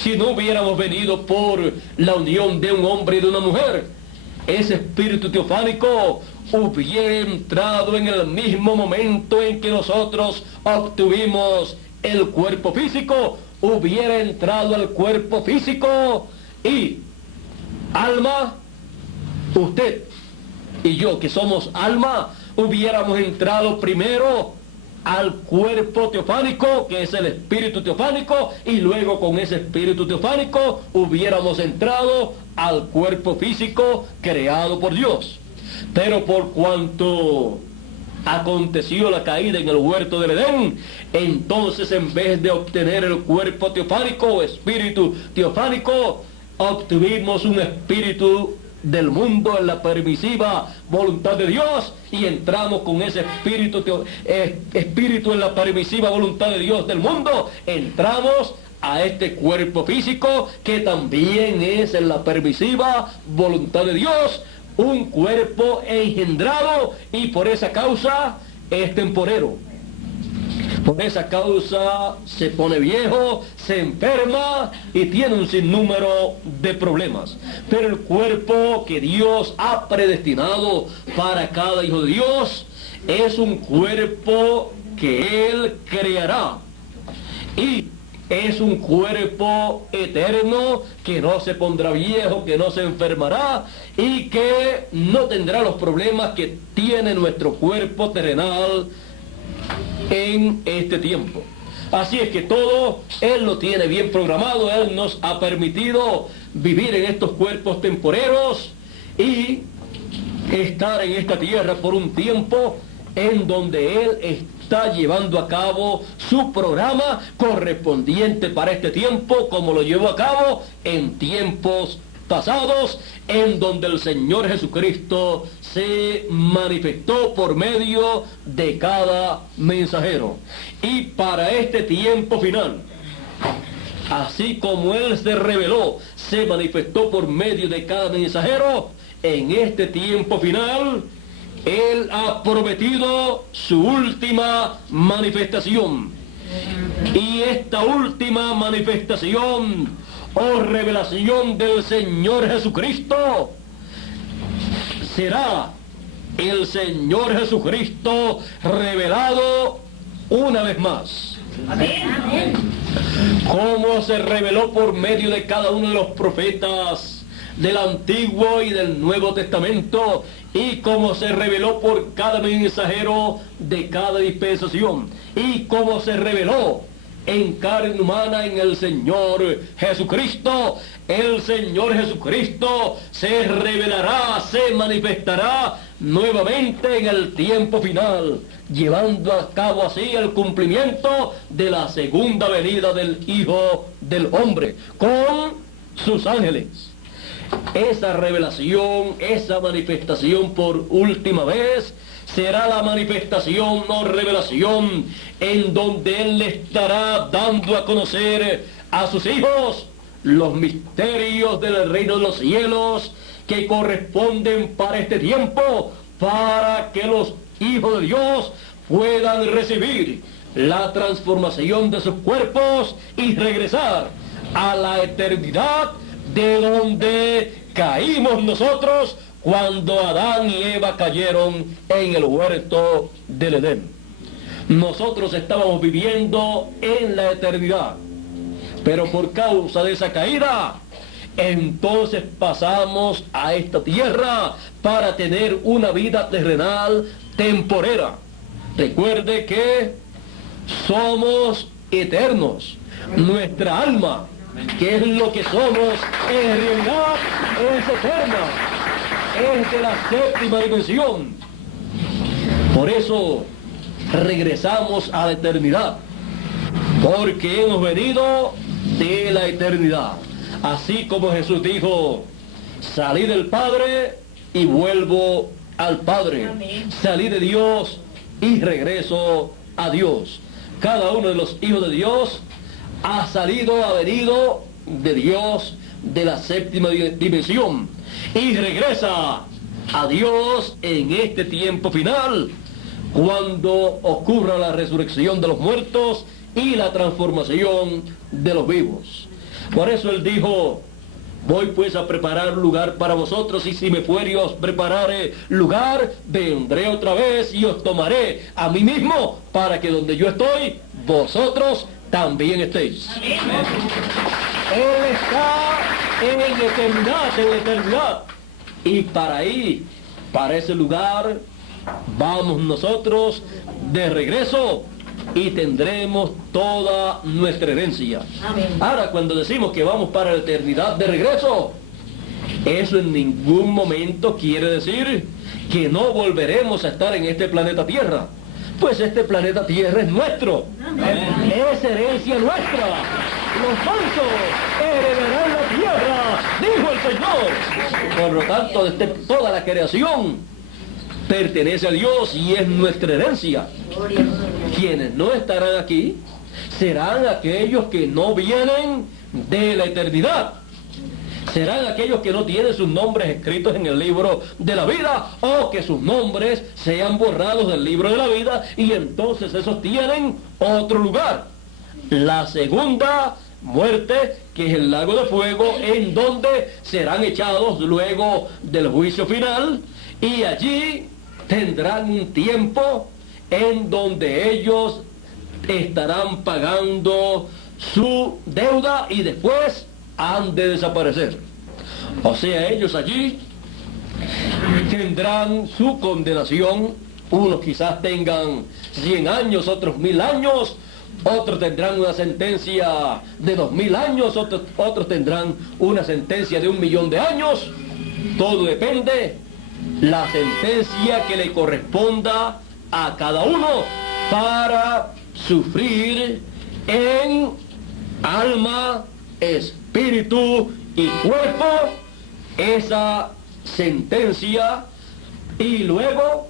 Si no hubiéramos venido por la unión de un hombre y de una mujer, ese espíritu teofánico hubiera entrado en el mismo momento en que nosotros obtuvimos el cuerpo físico, hubiera entrado al cuerpo físico y alma, usted y yo que somos alma, hubiéramos entrado primero al cuerpo teofánico, que es el espíritu teofánico, y luego con ese espíritu teofánico hubiéramos entrado al cuerpo físico creado por Dios. Pero por cuanto aconteció la caída en el huerto del Edén, entonces en vez de obtener el cuerpo teofánico o espíritu teofánico, obtuvimos un espíritu del mundo en la permisiva voluntad de Dios, y entramos con ese espíritu en la permisiva voluntad de Dios del mundo, entramos a este cuerpo físico que también es en la permisiva voluntad de Dios, un cuerpo engendrado, y por esa causa es temporero. Por esa causa se pone viejo, se enferma y tiene un sinnúmero de problemas. Pero el cuerpo que Dios ha predestinado para cada hijo de Dios es un cuerpo que Él creará. Y es un cuerpo eterno que no se pondrá viejo, que no se enfermará y que no tendrá los problemas que tiene nuestro cuerpo terrenal en este tiempo. Así es que todo Él lo tiene bien programado. Él nos ha permitido vivir en estos cuerpos temporeros y estar en esta tierra por un tiempo en donde Él está llevando a cabo su programa correspondiente para este tiempo, como lo llevó a cabo en tiempos pasados, en donde el Señor Jesucristo se manifestó por medio de cada mensajero. Y para este tiempo final, así como Él se reveló, se manifestó por medio de cada mensajero, en este tiempo final, Él ha prometido su última manifestación. Y esta última manifestación o revelación del Señor Jesucristo será el Señor Jesucristo revelado una vez más. Amén. Como se reveló por medio de cada uno de los profetas del Antiguo y del Nuevo Testamento, y como se reveló por cada mensajero de cada dispensación, y como se reveló en carne humana en el Señor Jesucristo. El Señor Jesucristo se revelará, se manifestará nuevamente en el tiempo final, llevando a cabo así el cumplimiento de la segunda venida del Hijo del Hombre con sus ángeles. Esa revelación, esa manifestación por última vez, será la manifestación o revelación en donde Él le estará dando a conocer a sus hijos los misterios del reino de los cielos que corresponden para este tiempo, para que los hijos de Dios puedan recibir la transformación de sus cuerpos y regresar a la eternidad de donde caímos nosotros cuando Adán y Eva cayeron en el huerto del Edén. Nosotros estábamos viviendo en la eternidad, pero por causa de esa caída, entonces pasamos a esta tierra para tener una vida terrenal temporera. Recuerde que somos eternos. Nuestra alma, que es lo que somos, en realidad es eterna. Es de la séptima dimensión. Por eso regresamos a la eternidad, porque hemos venido de la eternidad. Así como Jesús dijo, salí del Padre y vuelvo al Padre. Amén. Salí de Dios y regreso a Dios. Cada uno de los hijos de Dios ha venido de Dios, de la séptima dimensión, y regresa a Dios en este tiempo final, cuando ocurra la resurrección de los muertos y la transformación de los vivos. Por eso Él dijo, voy pues a preparar lugar para vosotros, y si me fuere y os preparare lugar, vendré otra vez y os tomaré a mí mismo, para que donde yo estoy, vosotros también estéis. Amén. Él está en la eternidad, y para ese lugar, vamos nosotros de regreso y tendremos toda nuestra herencia. Amén. Ahora, cuando decimos que vamos para la eternidad de regreso, eso en ningún momento quiere decir que no volveremos a estar en este planeta Tierra. Pues este planeta Tierra es nuestro. Amén. Es herencia nuestra. Los santos heredarán la tierra, dijo el Señor. Por lo tanto, toda la creación pertenece a Dios y es nuestra herencia. Quienes no estarán aquí serán aquellos que no vienen de la eternidad. Serán aquellos que no tienen sus nombres escritos en el libro de la vida, o que sus nombres sean borrados del libro de la vida, y entonces esos tienen otro lugar. La segunda muerte, que es el lago de fuego, en donde serán echados luego del juicio final, y allí tendrán un tiempo en donde ellos estarán pagando su deuda y después han de desaparecer. O sea, ellos allí tendrán su condenación. Unos quizás tengan 100 años, otros 1000 años, otros tendrán una sentencia de 2000 años, otros tendrán una sentencia de 1.000.000 de años. Todo depende la sentencia que le corresponda a cada uno para sufrir en alma, espíritu y cuerpo esa sentencia, y luego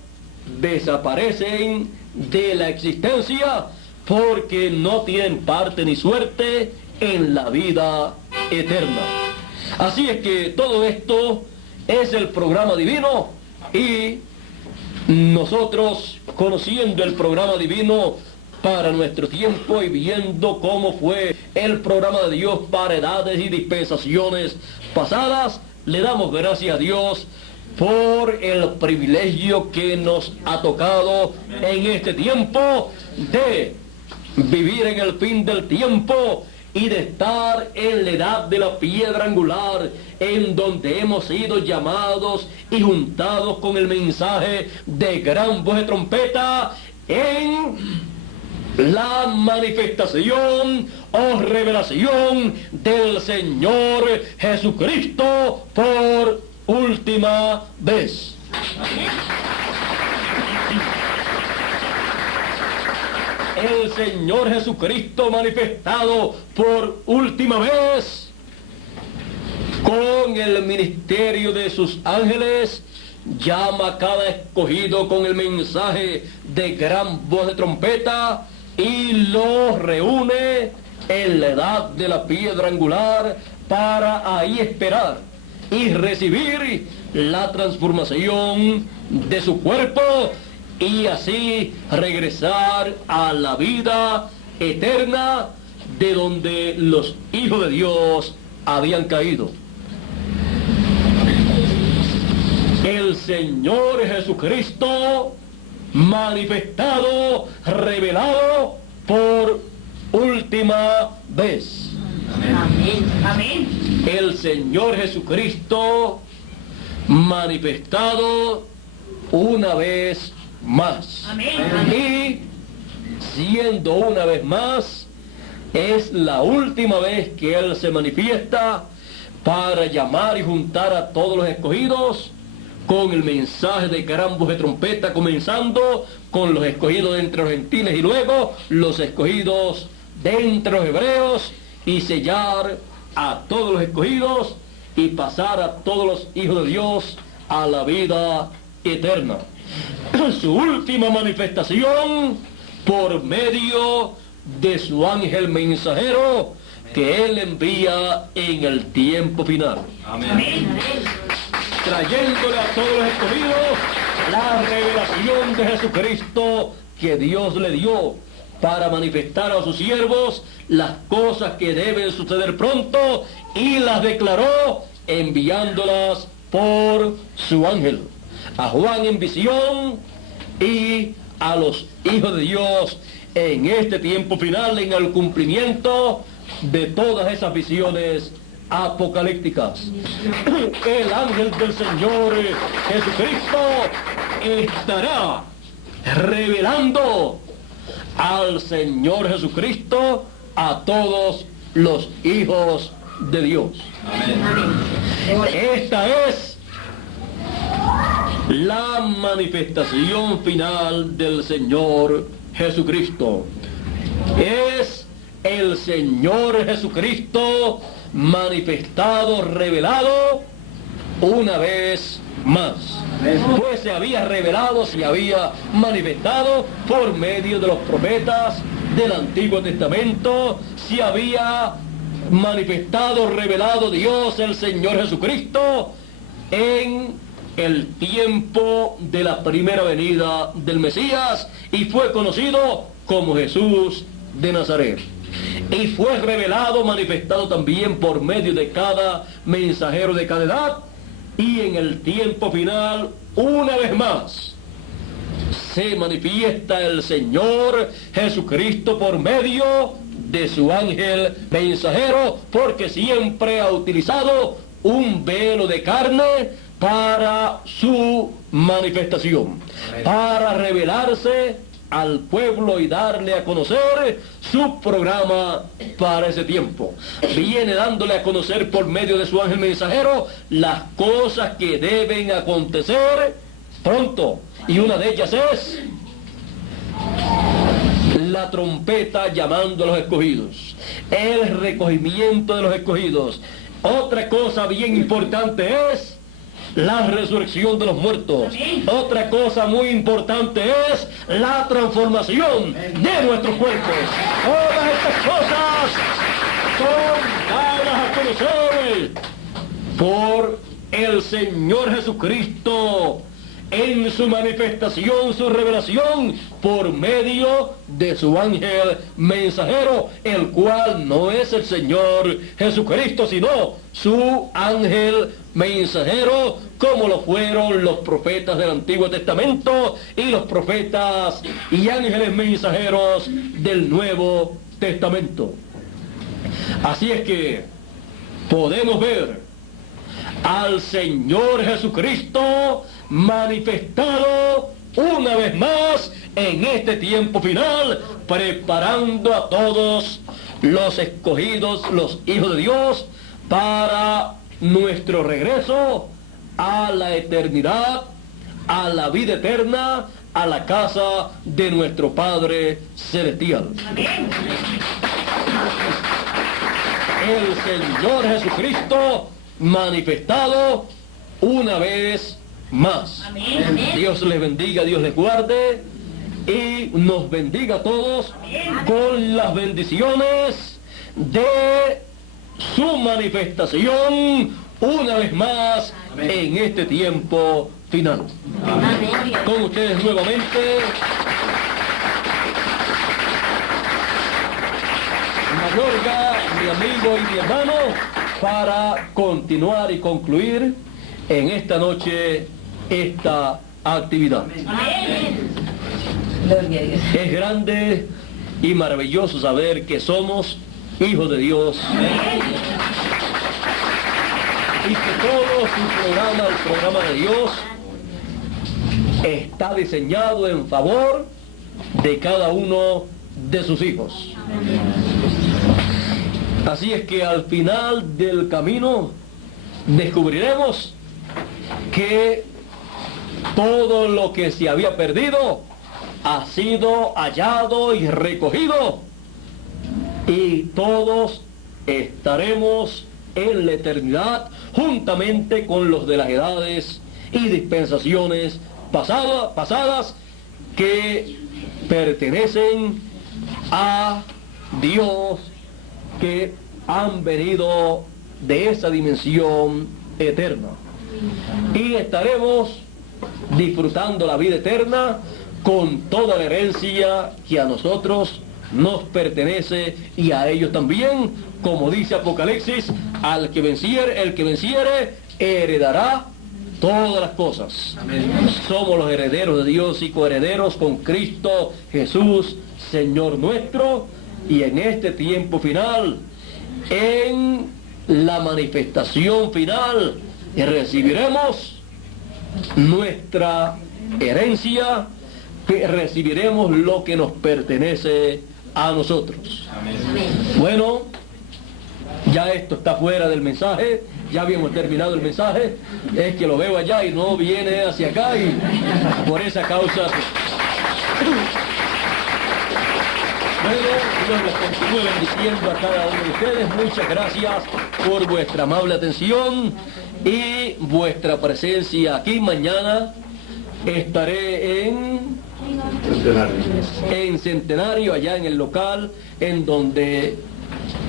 desaparecen de la existencia porque no tienen parte ni suerte en la vida eterna. Así es que todo esto es el programa divino, y nosotros, conociendo el programa divino para nuestro tiempo y viendo cómo fue el programa de Dios para edades y dispensaciones pasadas, le damos gracias a Dios por el privilegio que nos ha tocado en este tiempo de vivir en el fin del tiempo y de estar en la edad de la piedra angular, en donde hemos sido llamados y juntados con el mensaje de gran voz de trompeta en la manifestación o revelación del Señor Jesucristo por última vez. El Señor Jesucristo manifestado por última vez con el ministerio de sus ángeles, llama a cada escogido con el mensaje de gran voz de trompeta y los reúne en la edad de la piedra angular para ahí esperar y recibir la transformación de su cuerpo y así regresar a la vida eterna de donde los hijos de Dios habían caído. El Señor Jesucristo manifestado, revelado por última vez. Amén. Amén. El Señor Jesucristo manifestado una vez más. Amén. Y siendo una vez más, es la última vez que Él se manifiesta para llamar y juntar a todos los escogidos con el mensaje de gran voz de trompeta, comenzando con los escogidos de entre los gentiles y luego los escogidos de entre los hebreos, y sellar a todos los escogidos y pasar a todos los hijos de Dios a la vida eterna. Su última manifestación por medio de su ángel mensajero que Él envía en el tiempo final. Amén. Trayéndole a todos los escogidos la revelación de Jesucristo que Dios le dio para manifestar a sus siervos las cosas que deben suceder pronto, y las declaró enviándolas por su ángel a Juan en visión y a los hijos de Dios en este tiempo final, en el cumplimiento de todas esas visiones apocalípticas. El ángel del Señor Jesucristo estará revelando al Señor Jesucristo a todos los hijos de Dios. Amén. Esta es la manifestación final del Señor Jesucristo. Es el Señor Jesucristo manifestado, revelado una vez más. Pues se había revelado, se había manifestado por medio de los profetas del Antiguo Testamento, se había manifestado, revelado Dios, el Señor Jesucristo, en el tiempo de la primera venida del Mesías, y fue conocido como Jesús de Nazaret. Y fue revelado, manifestado también por medio de cada mensajero de cada edad, y en el tiempo final, una vez más, se manifiesta el Señor Jesucristo por medio de su ángel mensajero, porque siempre ha utilizado un velo de carne para su manifestación, para revelarse al pueblo y darle a conocer su programa para ese tiempo. Viene dándole a conocer por medio de su ángel mensajero las cosas que deben acontecer pronto, y una de ellas es la trompeta llamando a los escogidos, el recogimiento de los escogidos. Otra cosa bien importante es la resurrección de los muertos. Otra cosa muy importante es la transformación de nuestros cuerpos. Todas estas cosas son dadas a conocer por el Señor Jesucristo en su manifestación, su revelación, por medio de su ángel mensajero, el cual no es el Señor Jesucristo, sino su ángel mensajero, como lo fueron los profetas del Antiguo Testamento y los profetas y ángeles mensajeros del Nuevo Testamento. Así es que podemos ver al Señor Jesucristo manifestado una vez más en este tiempo final, preparando a todos los escogidos, los hijos de Dios, para nuestro regreso a la eternidad, a la vida eterna, a la casa de nuestro Padre Celestial. El Señor Jesucristo manifestado una vez más. Amén. Dios les bendiga, Dios les guarde y nos bendiga a todos con las bendiciones de su manifestación una vez más en este tiempo final. Con ustedes nuevamente, Mayorga, mi amigo y mi hermano, para continuar y concluir en esta noche esta actividad. Es grande y maravilloso saber que somos hijos de Dios y que todo su programa, el programa de Dios, está diseñado en favor de cada uno de sus hijos. Así es que al final del camino descubriremos que todo lo que se había perdido ha sido hallado y recogido, y todos estaremos en la eternidad juntamente con los de las edades y dispensaciones pasadas que pertenecen a Dios, que han venido de esa dimensión eterna, y estaremos disfrutando la vida eterna con toda la herencia que a nosotros nos pertenece y a ellos también, como dice Apocalipsis, el que venciere heredará todas las cosas. Amén. Somos los herederos de Dios y coherederos con Cristo Jesús, Señor nuestro, y en este tiempo final, en la manifestación final, recibiremos nuestra herencia, que recibiremos lo que nos pertenece a nosotros. Amén. Bueno, ya esto está fuera del mensaje, ya habíamos terminado el mensaje, es que lo veo allá y no viene hacia acá, y por esa causa... Bueno, Dios les continúe bendiciendo a cada uno de ustedes. Muchas gracias por vuestra amable atención y vuestra presencia aquí. Mañana estaré en Centenario, allá en el local, en donde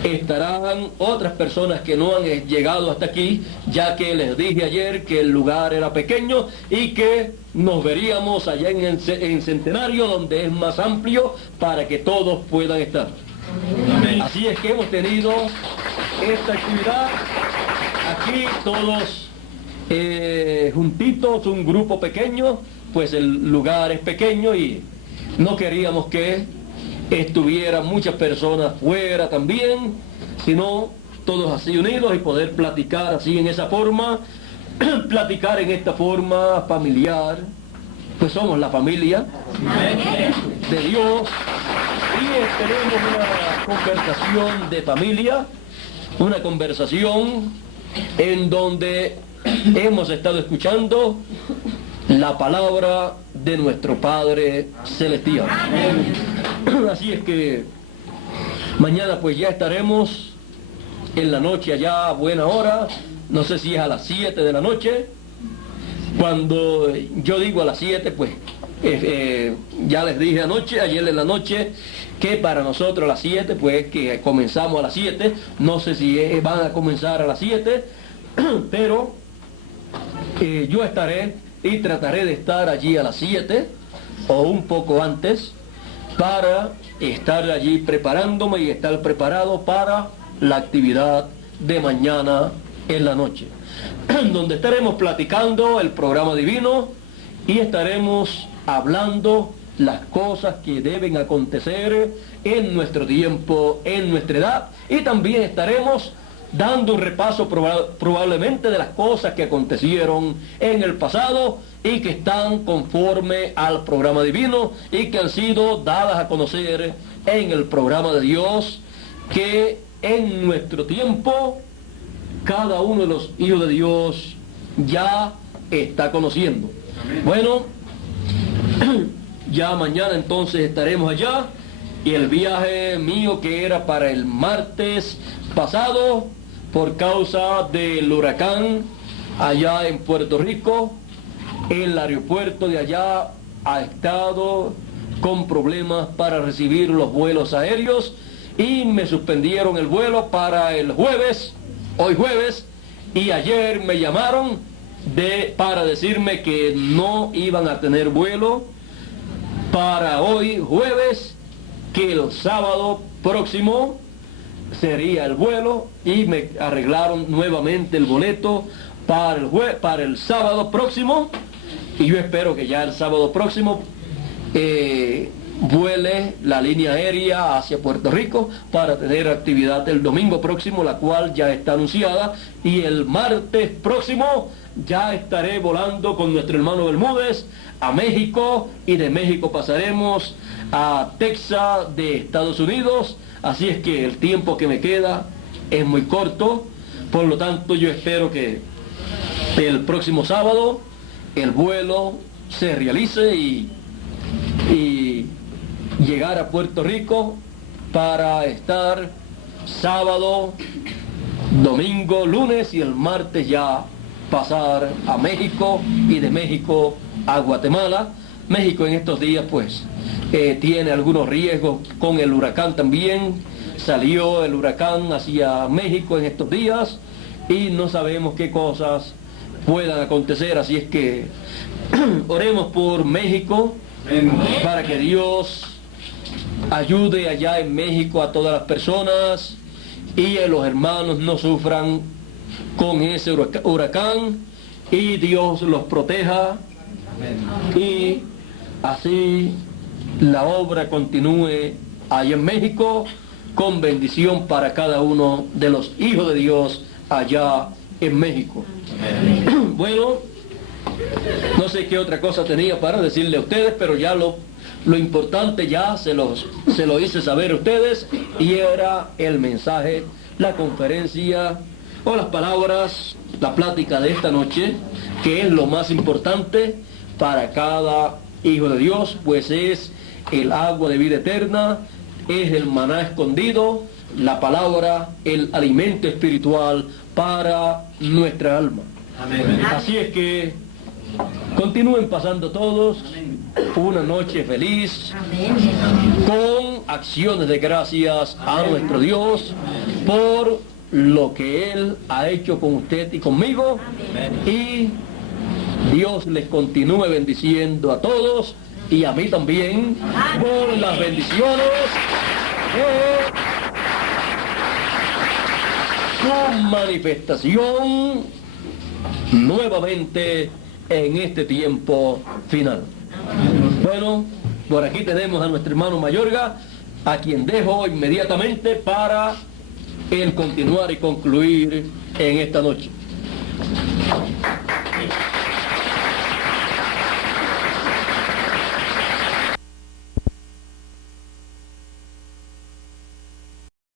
estarán otras personas que no han llegado hasta aquí, ya que les dije ayer que el lugar era pequeño y que nos veríamos allá en Centenario, donde es más amplio, para que todos puedan estar. Amén. Así es que hemos tenido esta actividad aquí todos juntitos, un grupo pequeño, pues el lugar es pequeño y no queríamos que estuvieran muchas personas fuera también, sino todos así unidos y poder platicar así en esa forma, platicar en esta forma familiar, pues somos la familia de Dios y tenemos una conversación de familia, una conversación en donde hemos estado escuchando la palabra de nuestro Padre Celestial. Así es que mañana pues ya estaremos en la noche allá a buena hora, no sé si es a las 7 de la noche. Cuando yo digo a las 7, pues ya les dije ayer en la noche, que para nosotros a las 7, pues que comenzamos a las 7, no sé si van a comenzar a las 7, pero yo estaré y trataré de estar allí a las 7 o un poco antes, para estar allí preparándome y estar preparado para la actividad de mañana en la noche, donde estaremos platicando el programa divino y estaremos hablando las cosas que deben acontecer en nuestro tiempo, en nuestra edad, y también estaremos dando un repaso probablemente de las cosas que acontecieron en el pasado y que están conforme al programa divino y que han sido dadas a conocer en el programa de Dios, que en nuestro tiempo cada uno de los hijos de Dios ya está conociendo. Amén. Bueno, ya mañana entonces estaremos allá, y el viaje mío, que era para el martes pasado, por causa del huracán allá en Puerto Rico, el aeropuerto de allá ha estado con problemas para recibir los vuelos aéreos, y me suspendieron el vuelo para el jueves, hoy jueves, y ayer me llamaron para decirme que no iban a tener vuelo para hoy jueves, que el sábado próximo sería el vuelo, y me arreglaron nuevamente el boleto para el sábado próximo, y yo espero que ya el sábado próximo vuele la línea aérea hacia Puerto Rico para tener actividad el domingo próximo, la cual ya está anunciada, y el martes próximo ya estaré volando con nuestro hermano Bermúdez a México, y de México pasaremos a Texas de Estados Unidos. Así es que el tiempo que me queda es muy corto, por lo tanto yo espero que el próximo sábado el vuelo se realice y llegar a Puerto Rico para estar sábado, domingo, lunes, y el martes ya pasar a México, y de México a Guatemala. México en estos días pues tiene algunos riesgos con el huracán también. Salió el huracán hacia México en estos días y no sabemos qué cosas puedan acontecer, así es que oremos por México para que Dios ayude allá en México a todas las personas y los hermanos no sufran con ese huracán, y Dios los proteja y así la obra continúe allá en México con bendición para cada uno de los hijos de Dios allá en México. Bueno, no sé qué otra cosa tenía para decirle a ustedes, pero ya lo importante ya se lo hice saber a ustedes, y era el mensaje, la conferencia o las palabras, la plática de esta noche, que es lo más importante para cada hijo de Dios, pues es el agua de vida eterna, es el maná escondido, la palabra, el alimento espiritual para nuestra alma. Amén. Así es que continúen pasando todos una noche feliz, con acciones de gracias a nuestro Dios por lo que Él ha hecho con usted y conmigo, y Dios les continúe bendiciendo a todos y a mí también por las bendiciones de su manifestación nuevamente en este tiempo final. Bueno, por aquí tenemos a nuestro hermano Mayorga, a quien dejo inmediatamente para el continuar y concluir en esta noche.